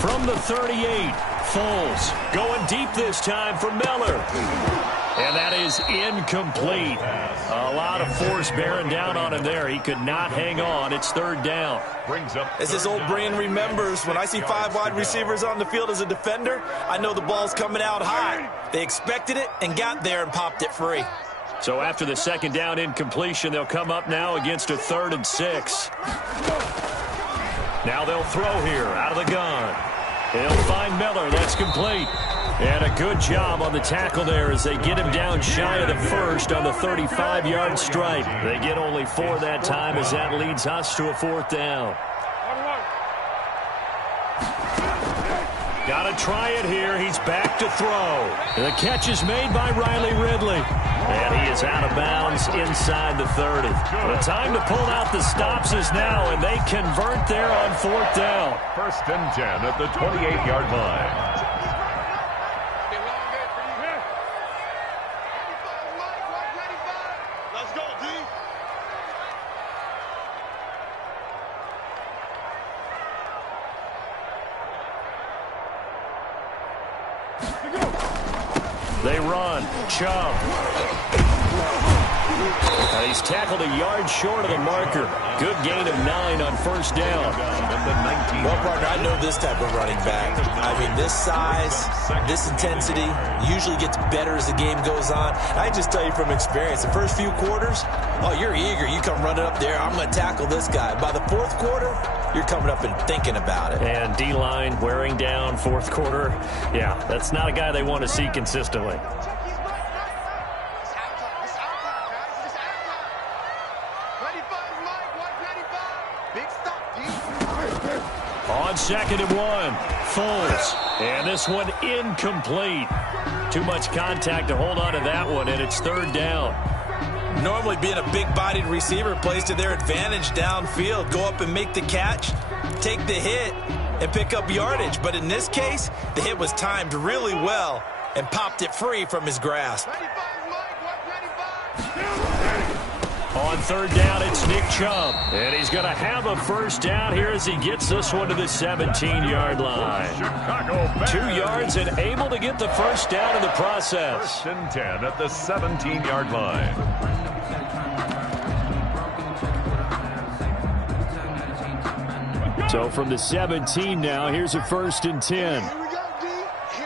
From the 38, Foles going deep this time for Miller. And that is incomplete. A lot of force bearing down on him there. He could not hang on. It's 3rd down. As his old brain remembers, when I see 5 wide receivers on the field as a defender, I know the ball's coming out high. They expected it and got there and popped it free. So after the 2nd down incompletion, they'll come up now against a 3rd and 6. Now they'll throw here out of the gun. They'll find Miller. That's complete. And a good job on the tackle there as they get him down shy of the 1st on the 35-yard stripe. They get only 4 that time as that leads us to a 4th down. Got to try it here. He's back to throw. The catch is made by Riley Ridley. And he is out of bounds inside the 30. The time to pull out the stops is now, and they convert there on 4th down. 1st and 10 at the 28-yard line. Let's go, D. They run. Chubb. He's tackled a yard short of the marker. Good gain of 9 on 1st down. Well, partner, I know this type of running back. I mean, this size, this intensity usually gets better as the game goes on. I just tell you from experience, the first few quarters, oh, you're eager. You come running up there. I'm going to tackle this guy. By the 4th quarter, you're coming up and thinking about it. And D-line wearing down 4th quarter. Yeah, that's not a guy they want to see consistently. On 2nd and 1, Foles. And this one incomplete. Too much contact to hold on to that one, and it's 3rd down. Normally being a big-bodied receiver plays to their advantage downfield. Go up and make the catch, take the hit, and pick up yardage. But in this case, the hit was timed really well and popped it free from his grasp. On 3rd down, it's Nick Chubb. And he's going to have a 1st down here as he gets this one to the 17-yard line. 2 yards and able to get the 1st down in the process. 1st and 10 at the 17-yard line. So from the 17 now, here's a 1st and 10. Here we go, D.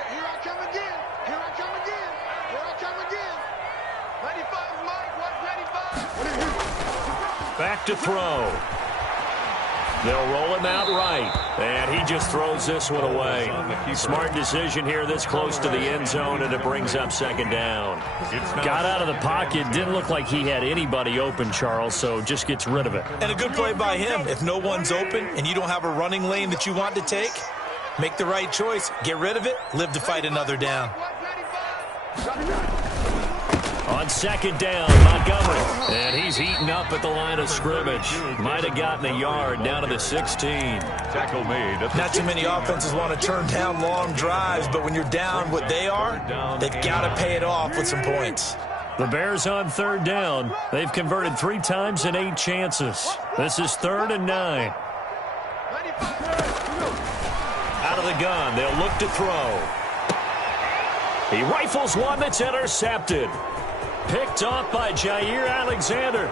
Here I come again. Here I come again. Here I come again. 95, Mike. 195. Back to throw. They'll roll him out right. And he just throws this one away. Smart decision here this close to the end zone, and it brings up 2nd down. Got out of the pocket. Didn't look like he had anybody open, Charles, so just gets rid of it. And a good play by him. If no one's open and you don't have a running lane that you want to take, make the right choice. Get rid of it. Live to fight another down. On 2nd down, Montgomery. And he's heating up at the line of scrimmage. Might have gotten a yard down to the 16. Tackle made. Not too many offenses want to turn down long drives, but when you're down what they are, they've got to pay it off with some points. The Bears on 3rd down. They've converted 3 times in 8 chances. This is 3rd and 9. Out of the gun, they'll look to throw. He rifles one that's intercepted. Picked off by Jair Alexander.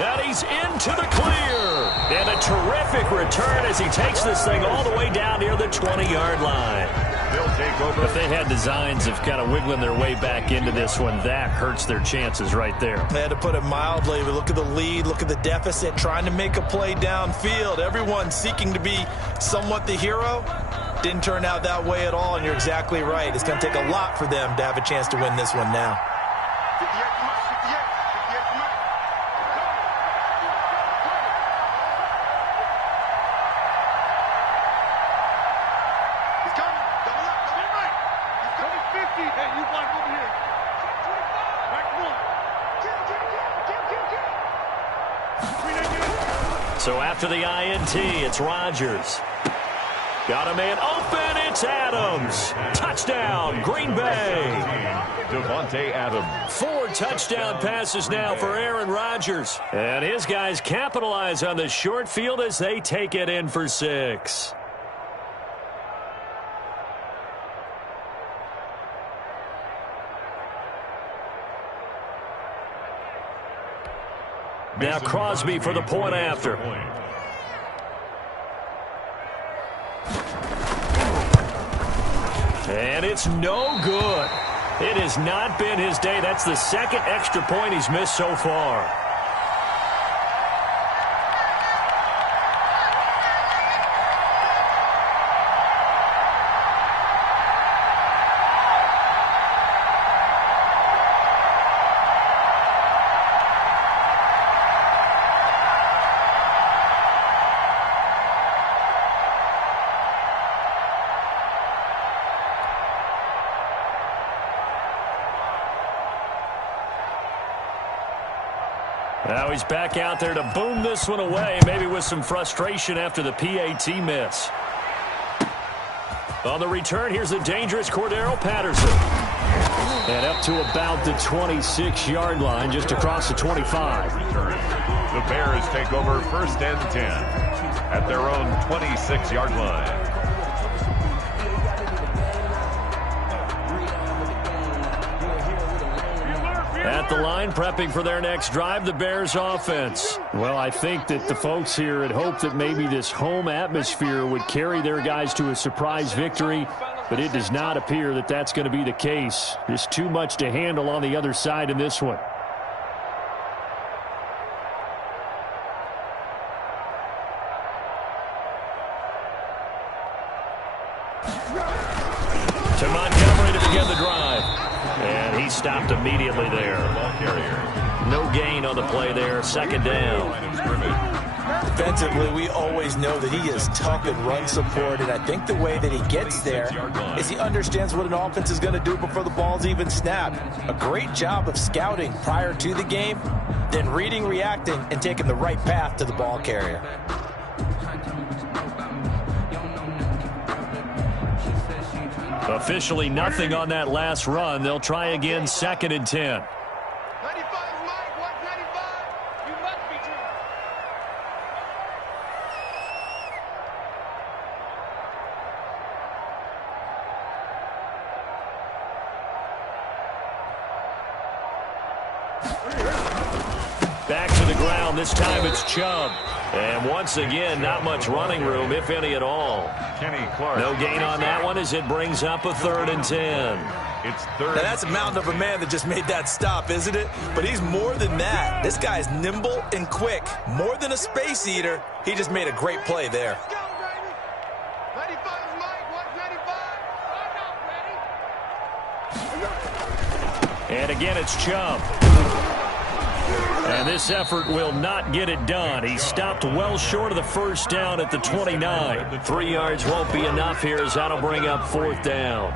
And he's into the clear. And a terrific return as he takes this thing all the way down near the 20-yard line. They'll take over. If they had designs of kind of wiggling their way back into this one, that hurts their chances right there. They had to put it mildly. We look at the lead, look at the deficit, trying to make a play downfield. Everyone seeking to be somewhat the hero. Didn't turn out that way at all, and you're exactly right. It's going to take a lot for them to have a chance to win this one now. 58 to Mike, 58 to Mike. He's coming. Double up, double right. He's coming 50. Hey, you block over here. 25. Back one. So after the INT, it's Rodgers. Got a man open, it's Adams. Touchdown, Green Bay. Devontae Adams. 4 touchdown passes now for Aaron Rodgers. And his guys capitalize on the short field as they take it in for 6. Now Crosby for the point after. And it's no good. It has not been his day. That's the second extra point he's missed so far. Now he's back out there to boom this one away, maybe with some frustration after the PAT miss. On the return, here's the dangerous Cordero Patterson. And up to about the 26-yard line, just across the 25. The Bears take over 1st and 10 at their own 26-yard line. At the line, prepping for their next drive, the Bears offense. Well, I think that the folks here had hoped that maybe this home atmosphere would carry their guys to a surprise victory, but it does not appear that that's going to be the case. There's too much to handle on the other side in this one. To Montgomery to begin the drive. And he stopped immediately there. No gain on the play there. 2nd down. Defensively, we always know that he is tough in run support, and I think the way that he gets there is he understands what an offense is going to do before the ball's even snapped. A great job of scouting prior to the game, then reading, reacting, and taking the right path to the ball carrier. Officially nothing on that last run. They'll try again, 2nd and 10. 95, Mike, 195. You must be true. Back to the ground. This time it's Chubb. And once again, not much running room, if any at all. Kenny Clark. No gain on that one as it brings up a 3rd and 10. It's 3rd. Now that's a mountain of a man that just made that stop, isn't it? But he's more than that. This guy's nimble and quick. More than a space eater. He just made a great play there. Let's go, baby. 95, Mike, 195. And again, it's Chubb. And this effort will not get it done. He stopped well short of the 1st down at the 29. 3 yards won't be enough here as that'll bring up 4th down.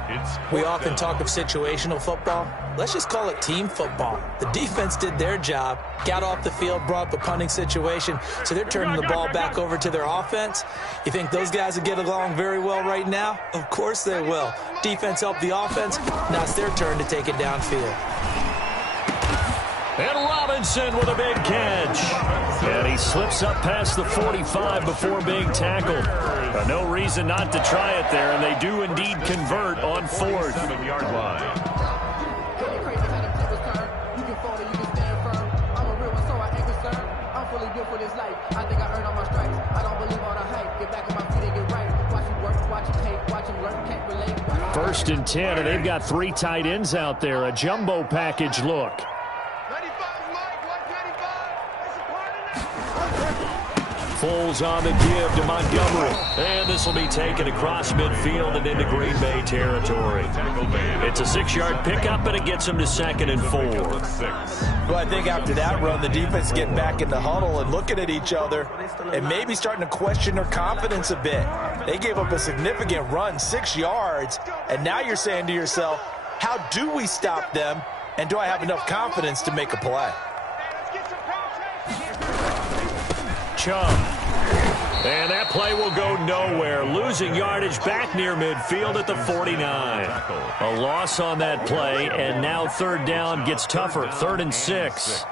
We often talk of situational football. Let's just call it team football. The defense did their job, got off the field, brought up a punting situation, so they're turning the ball back over to their offense. You think those guys will get along very well right now? Of course they will. Defense helped the offense. Now it's their turn to take it downfield. And Robinson with a big catch. And he slips up past the 45 before being tackled. No reason not to try it there, and they do indeed convert on 4th. 7-yard line. First and 10, and they've got 3 tight ends out there. A jumbo package look. 95, Mike, 195. Foles on the give to Montgomery. And this will be taken across midfield and into Green Bay territory. It's a 6-yard pickup, and it gets them to 2nd and 4. Well, I think after that run, the defense getting back in the huddle and looking at each other and maybe starting to question their confidence a bit. They gave up a significant run, 6 yards, and now you're saying to yourself, how do we stop them, and do I have enough confidence to make a play? Chubb. And that play will go nowhere. Losing yardage back near midfield at the 49. A loss on that play, and now 3rd down gets tougher. 3rd and 6.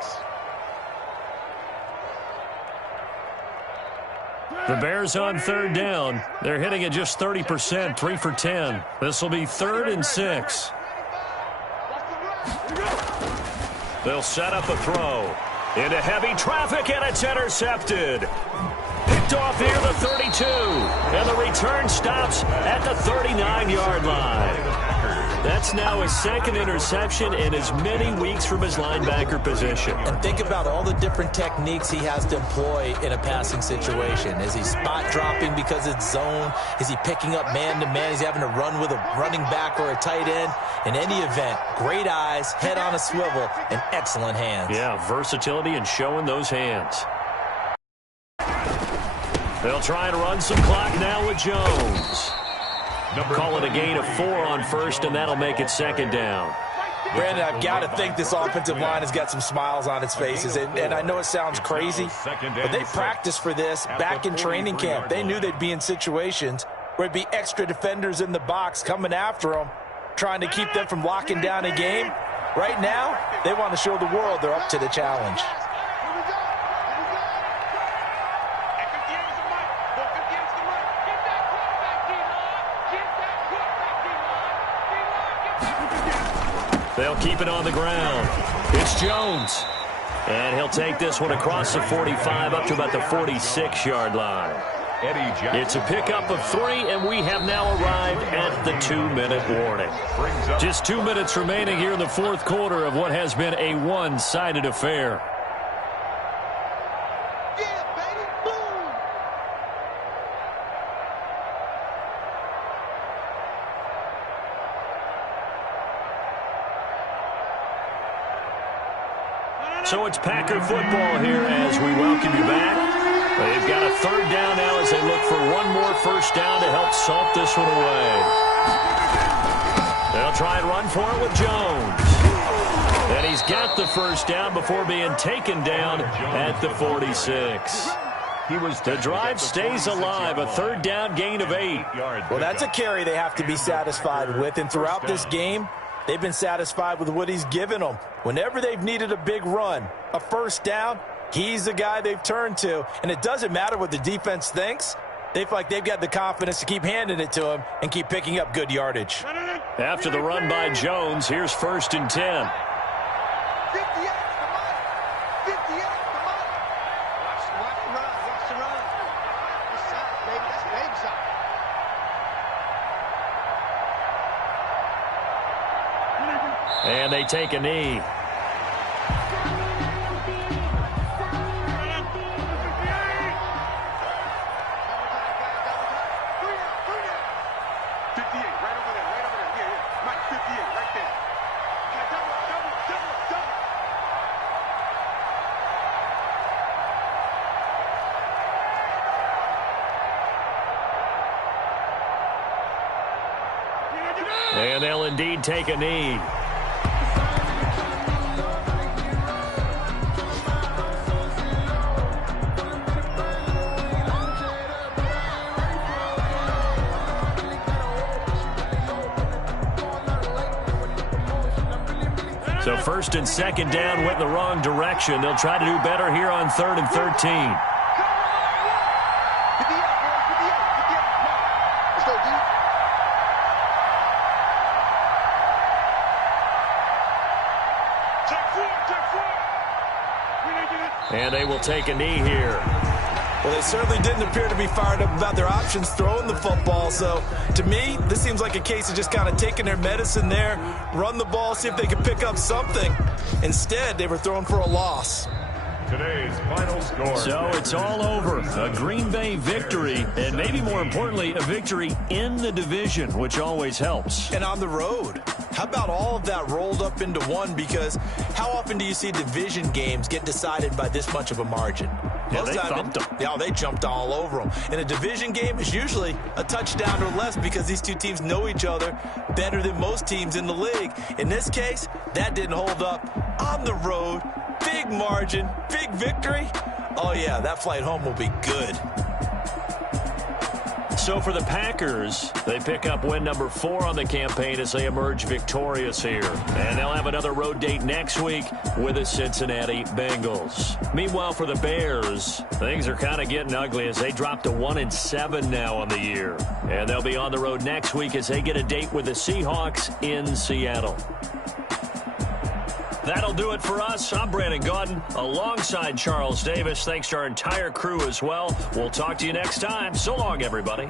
The Bears on 3rd down. They're hitting at just 30%, 3 for 10. This will be 3rd and 6. They'll set up a throw. Into heavy traffic, and it's intercepted. Picked off near the 32. And the return stops at the 39-yard line. That's now his 2nd interception in as many weeks from his linebacker position. And think about all the different techniques he has to employ in a passing situation. Is he spot dropping because it's zone? Is he picking up man-to-man? Is he having to run with a running back or a tight end? In any event, great eyes, head on a swivel, and excellent hands. Yeah, versatility and showing those hands. They'll try and run some clock now with Jones. Call it a gain of 4 on 1st, and that'll make it 2nd down. Brandon, I've got to think this offensive line has got some smiles on its faces. And I know it sounds crazy, but they practiced for this back in training camp. They knew they'd be in situations where it'd be extra defenders in the box coming after them, trying to keep them from locking down a game. Right now, they want to show the world they're up to the challenge. They'll keep it on the ground. It's Jones. And he'll take this one across the 45 up to about the 46-yard line. It's a pickup of 3, and we have now arrived at the 2-minute warning. Just 2 minutes remaining here in the 4th quarter of what has been a one-sided affair. So it's Packer football here as we welcome you back. They've got a 3rd down now as they look for one more 1st down to help salt this one away. They'll try and run for it with Jones. And he's got the 1st down before being taken down at the 46. The drive stays alive, a 3rd down gain of 8. Well, that's a carry they have to be satisfied with, and throughout this game, they've been satisfied with what he's given them. Whenever they've needed a big run, a 1st down, he's the guy they've turned to. And it doesn't matter what the defense thinks. They feel like they've got the confidence to keep handing it to him and keep picking up good yardage. After the run by Jones, here's 1st and 10. And they take a knee. And they'll indeed take a knee. So 1st and 2nd down went in the wrong direction. They'll try to do better here on 3rd and 13. And they will take a knee here. Well, they certainly didn't appear to be fired up about their options throwing the football. So, to me, this seems like a case of just kind of taking their medicine there, run the ball, see if they could pick up something. Instead, they were throwing for a loss. Today's final score. So it's all over. A Green Bay victory, and maybe more importantly, a victory in the division, which always helps. And on the road. How about all of that rolled up into one? Because how often do you see division games get decided by this much of a margin? Yeah, they thumped them. Yeah, they jumped all over them. In a division game, it's usually a touchdown or less because these two teams know each other better than most teams in the league. In this case, that didn't hold up. On the road, big margin, big victory. Oh, yeah, that flight home will be good. So for the Packers, they pick up win number 4 on the campaign as they emerge victorious here. And they'll have another road date next week with the Cincinnati Bengals. Meanwhile, for the Bears, things are kind of getting ugly as they drop to 1-7 now on the year. And they'll be on the road next week as they get a date with the Seahawks in Seattle. That'll do it for us. I'm Brandon Gaudin alongside Charles Davis. Thanks to our entire crew as well. We'll talk to you next time. So long, everybody.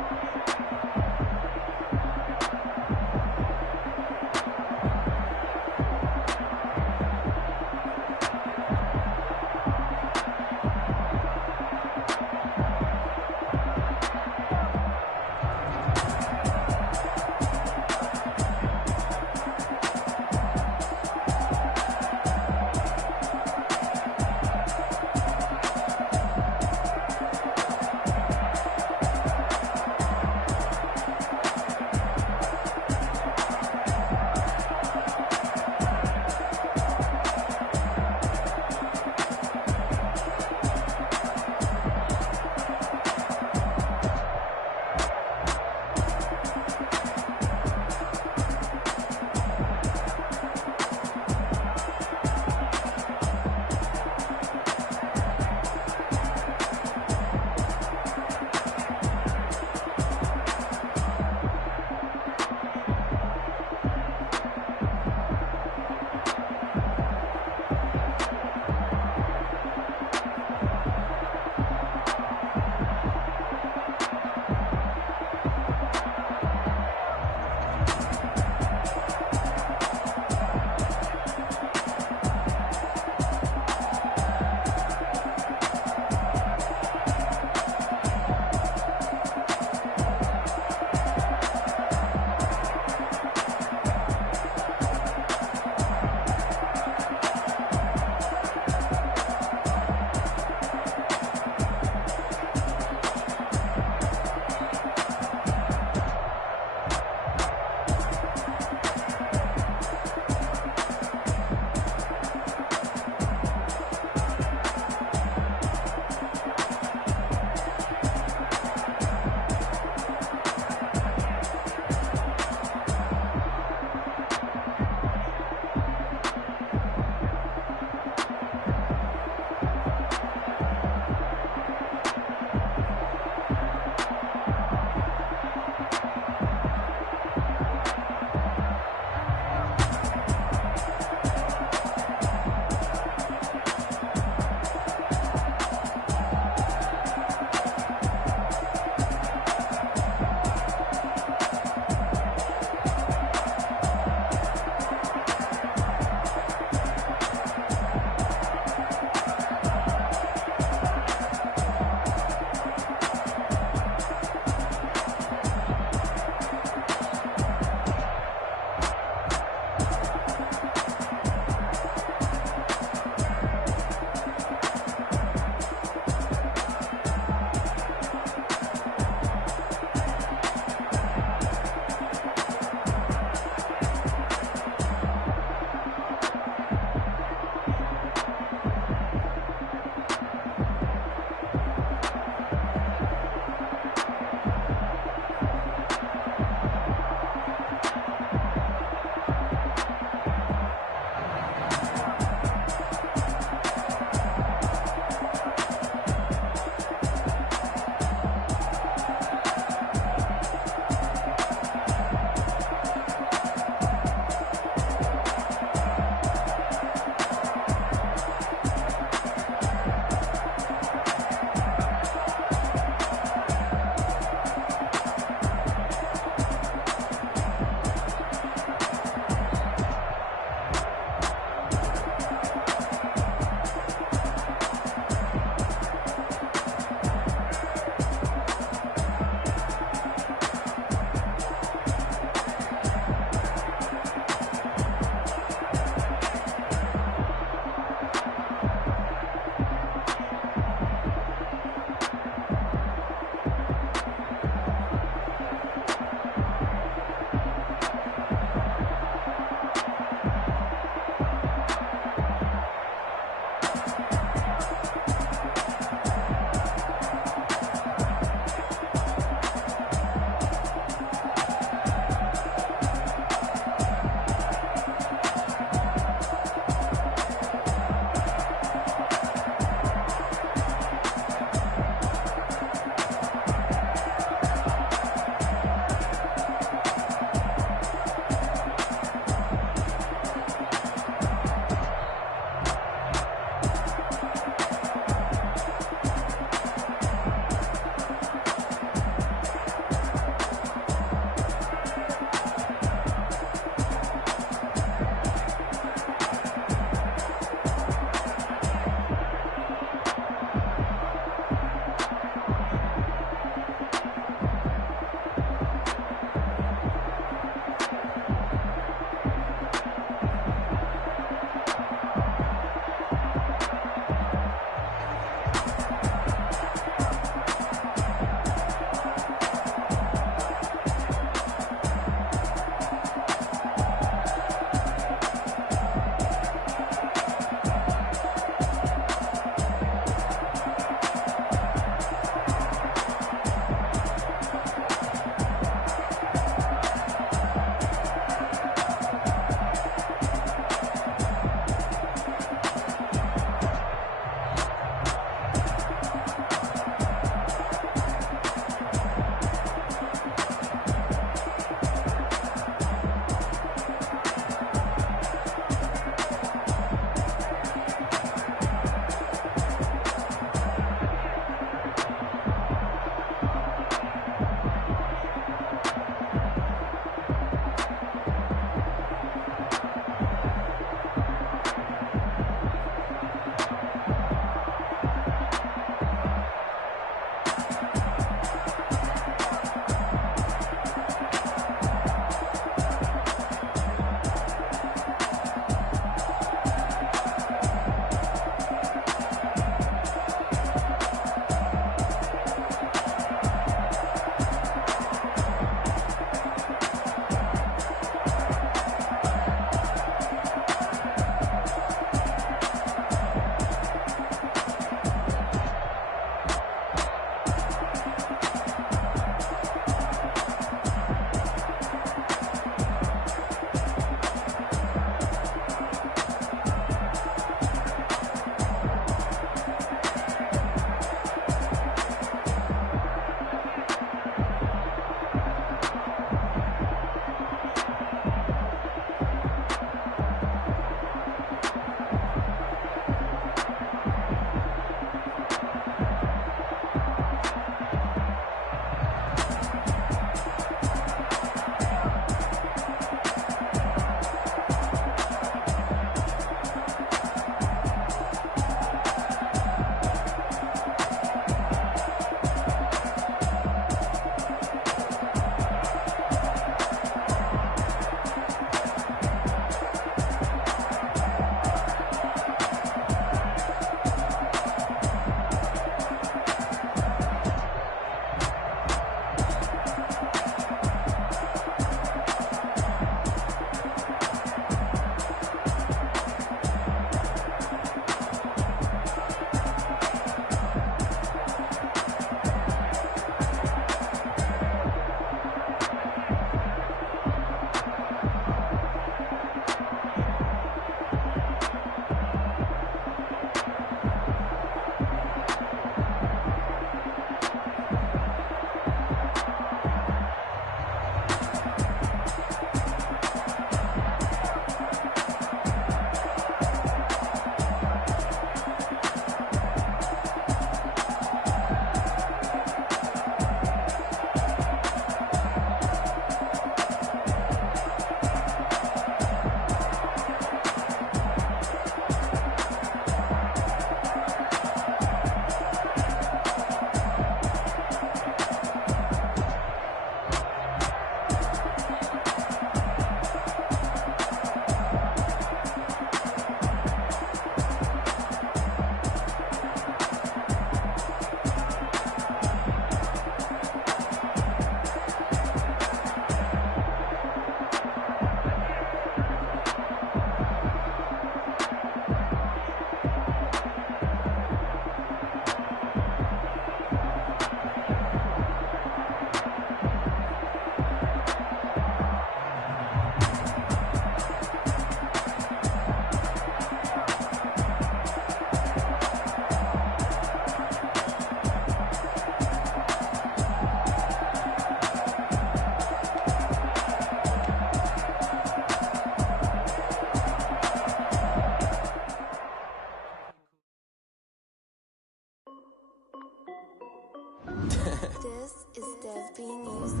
This is Dev being used.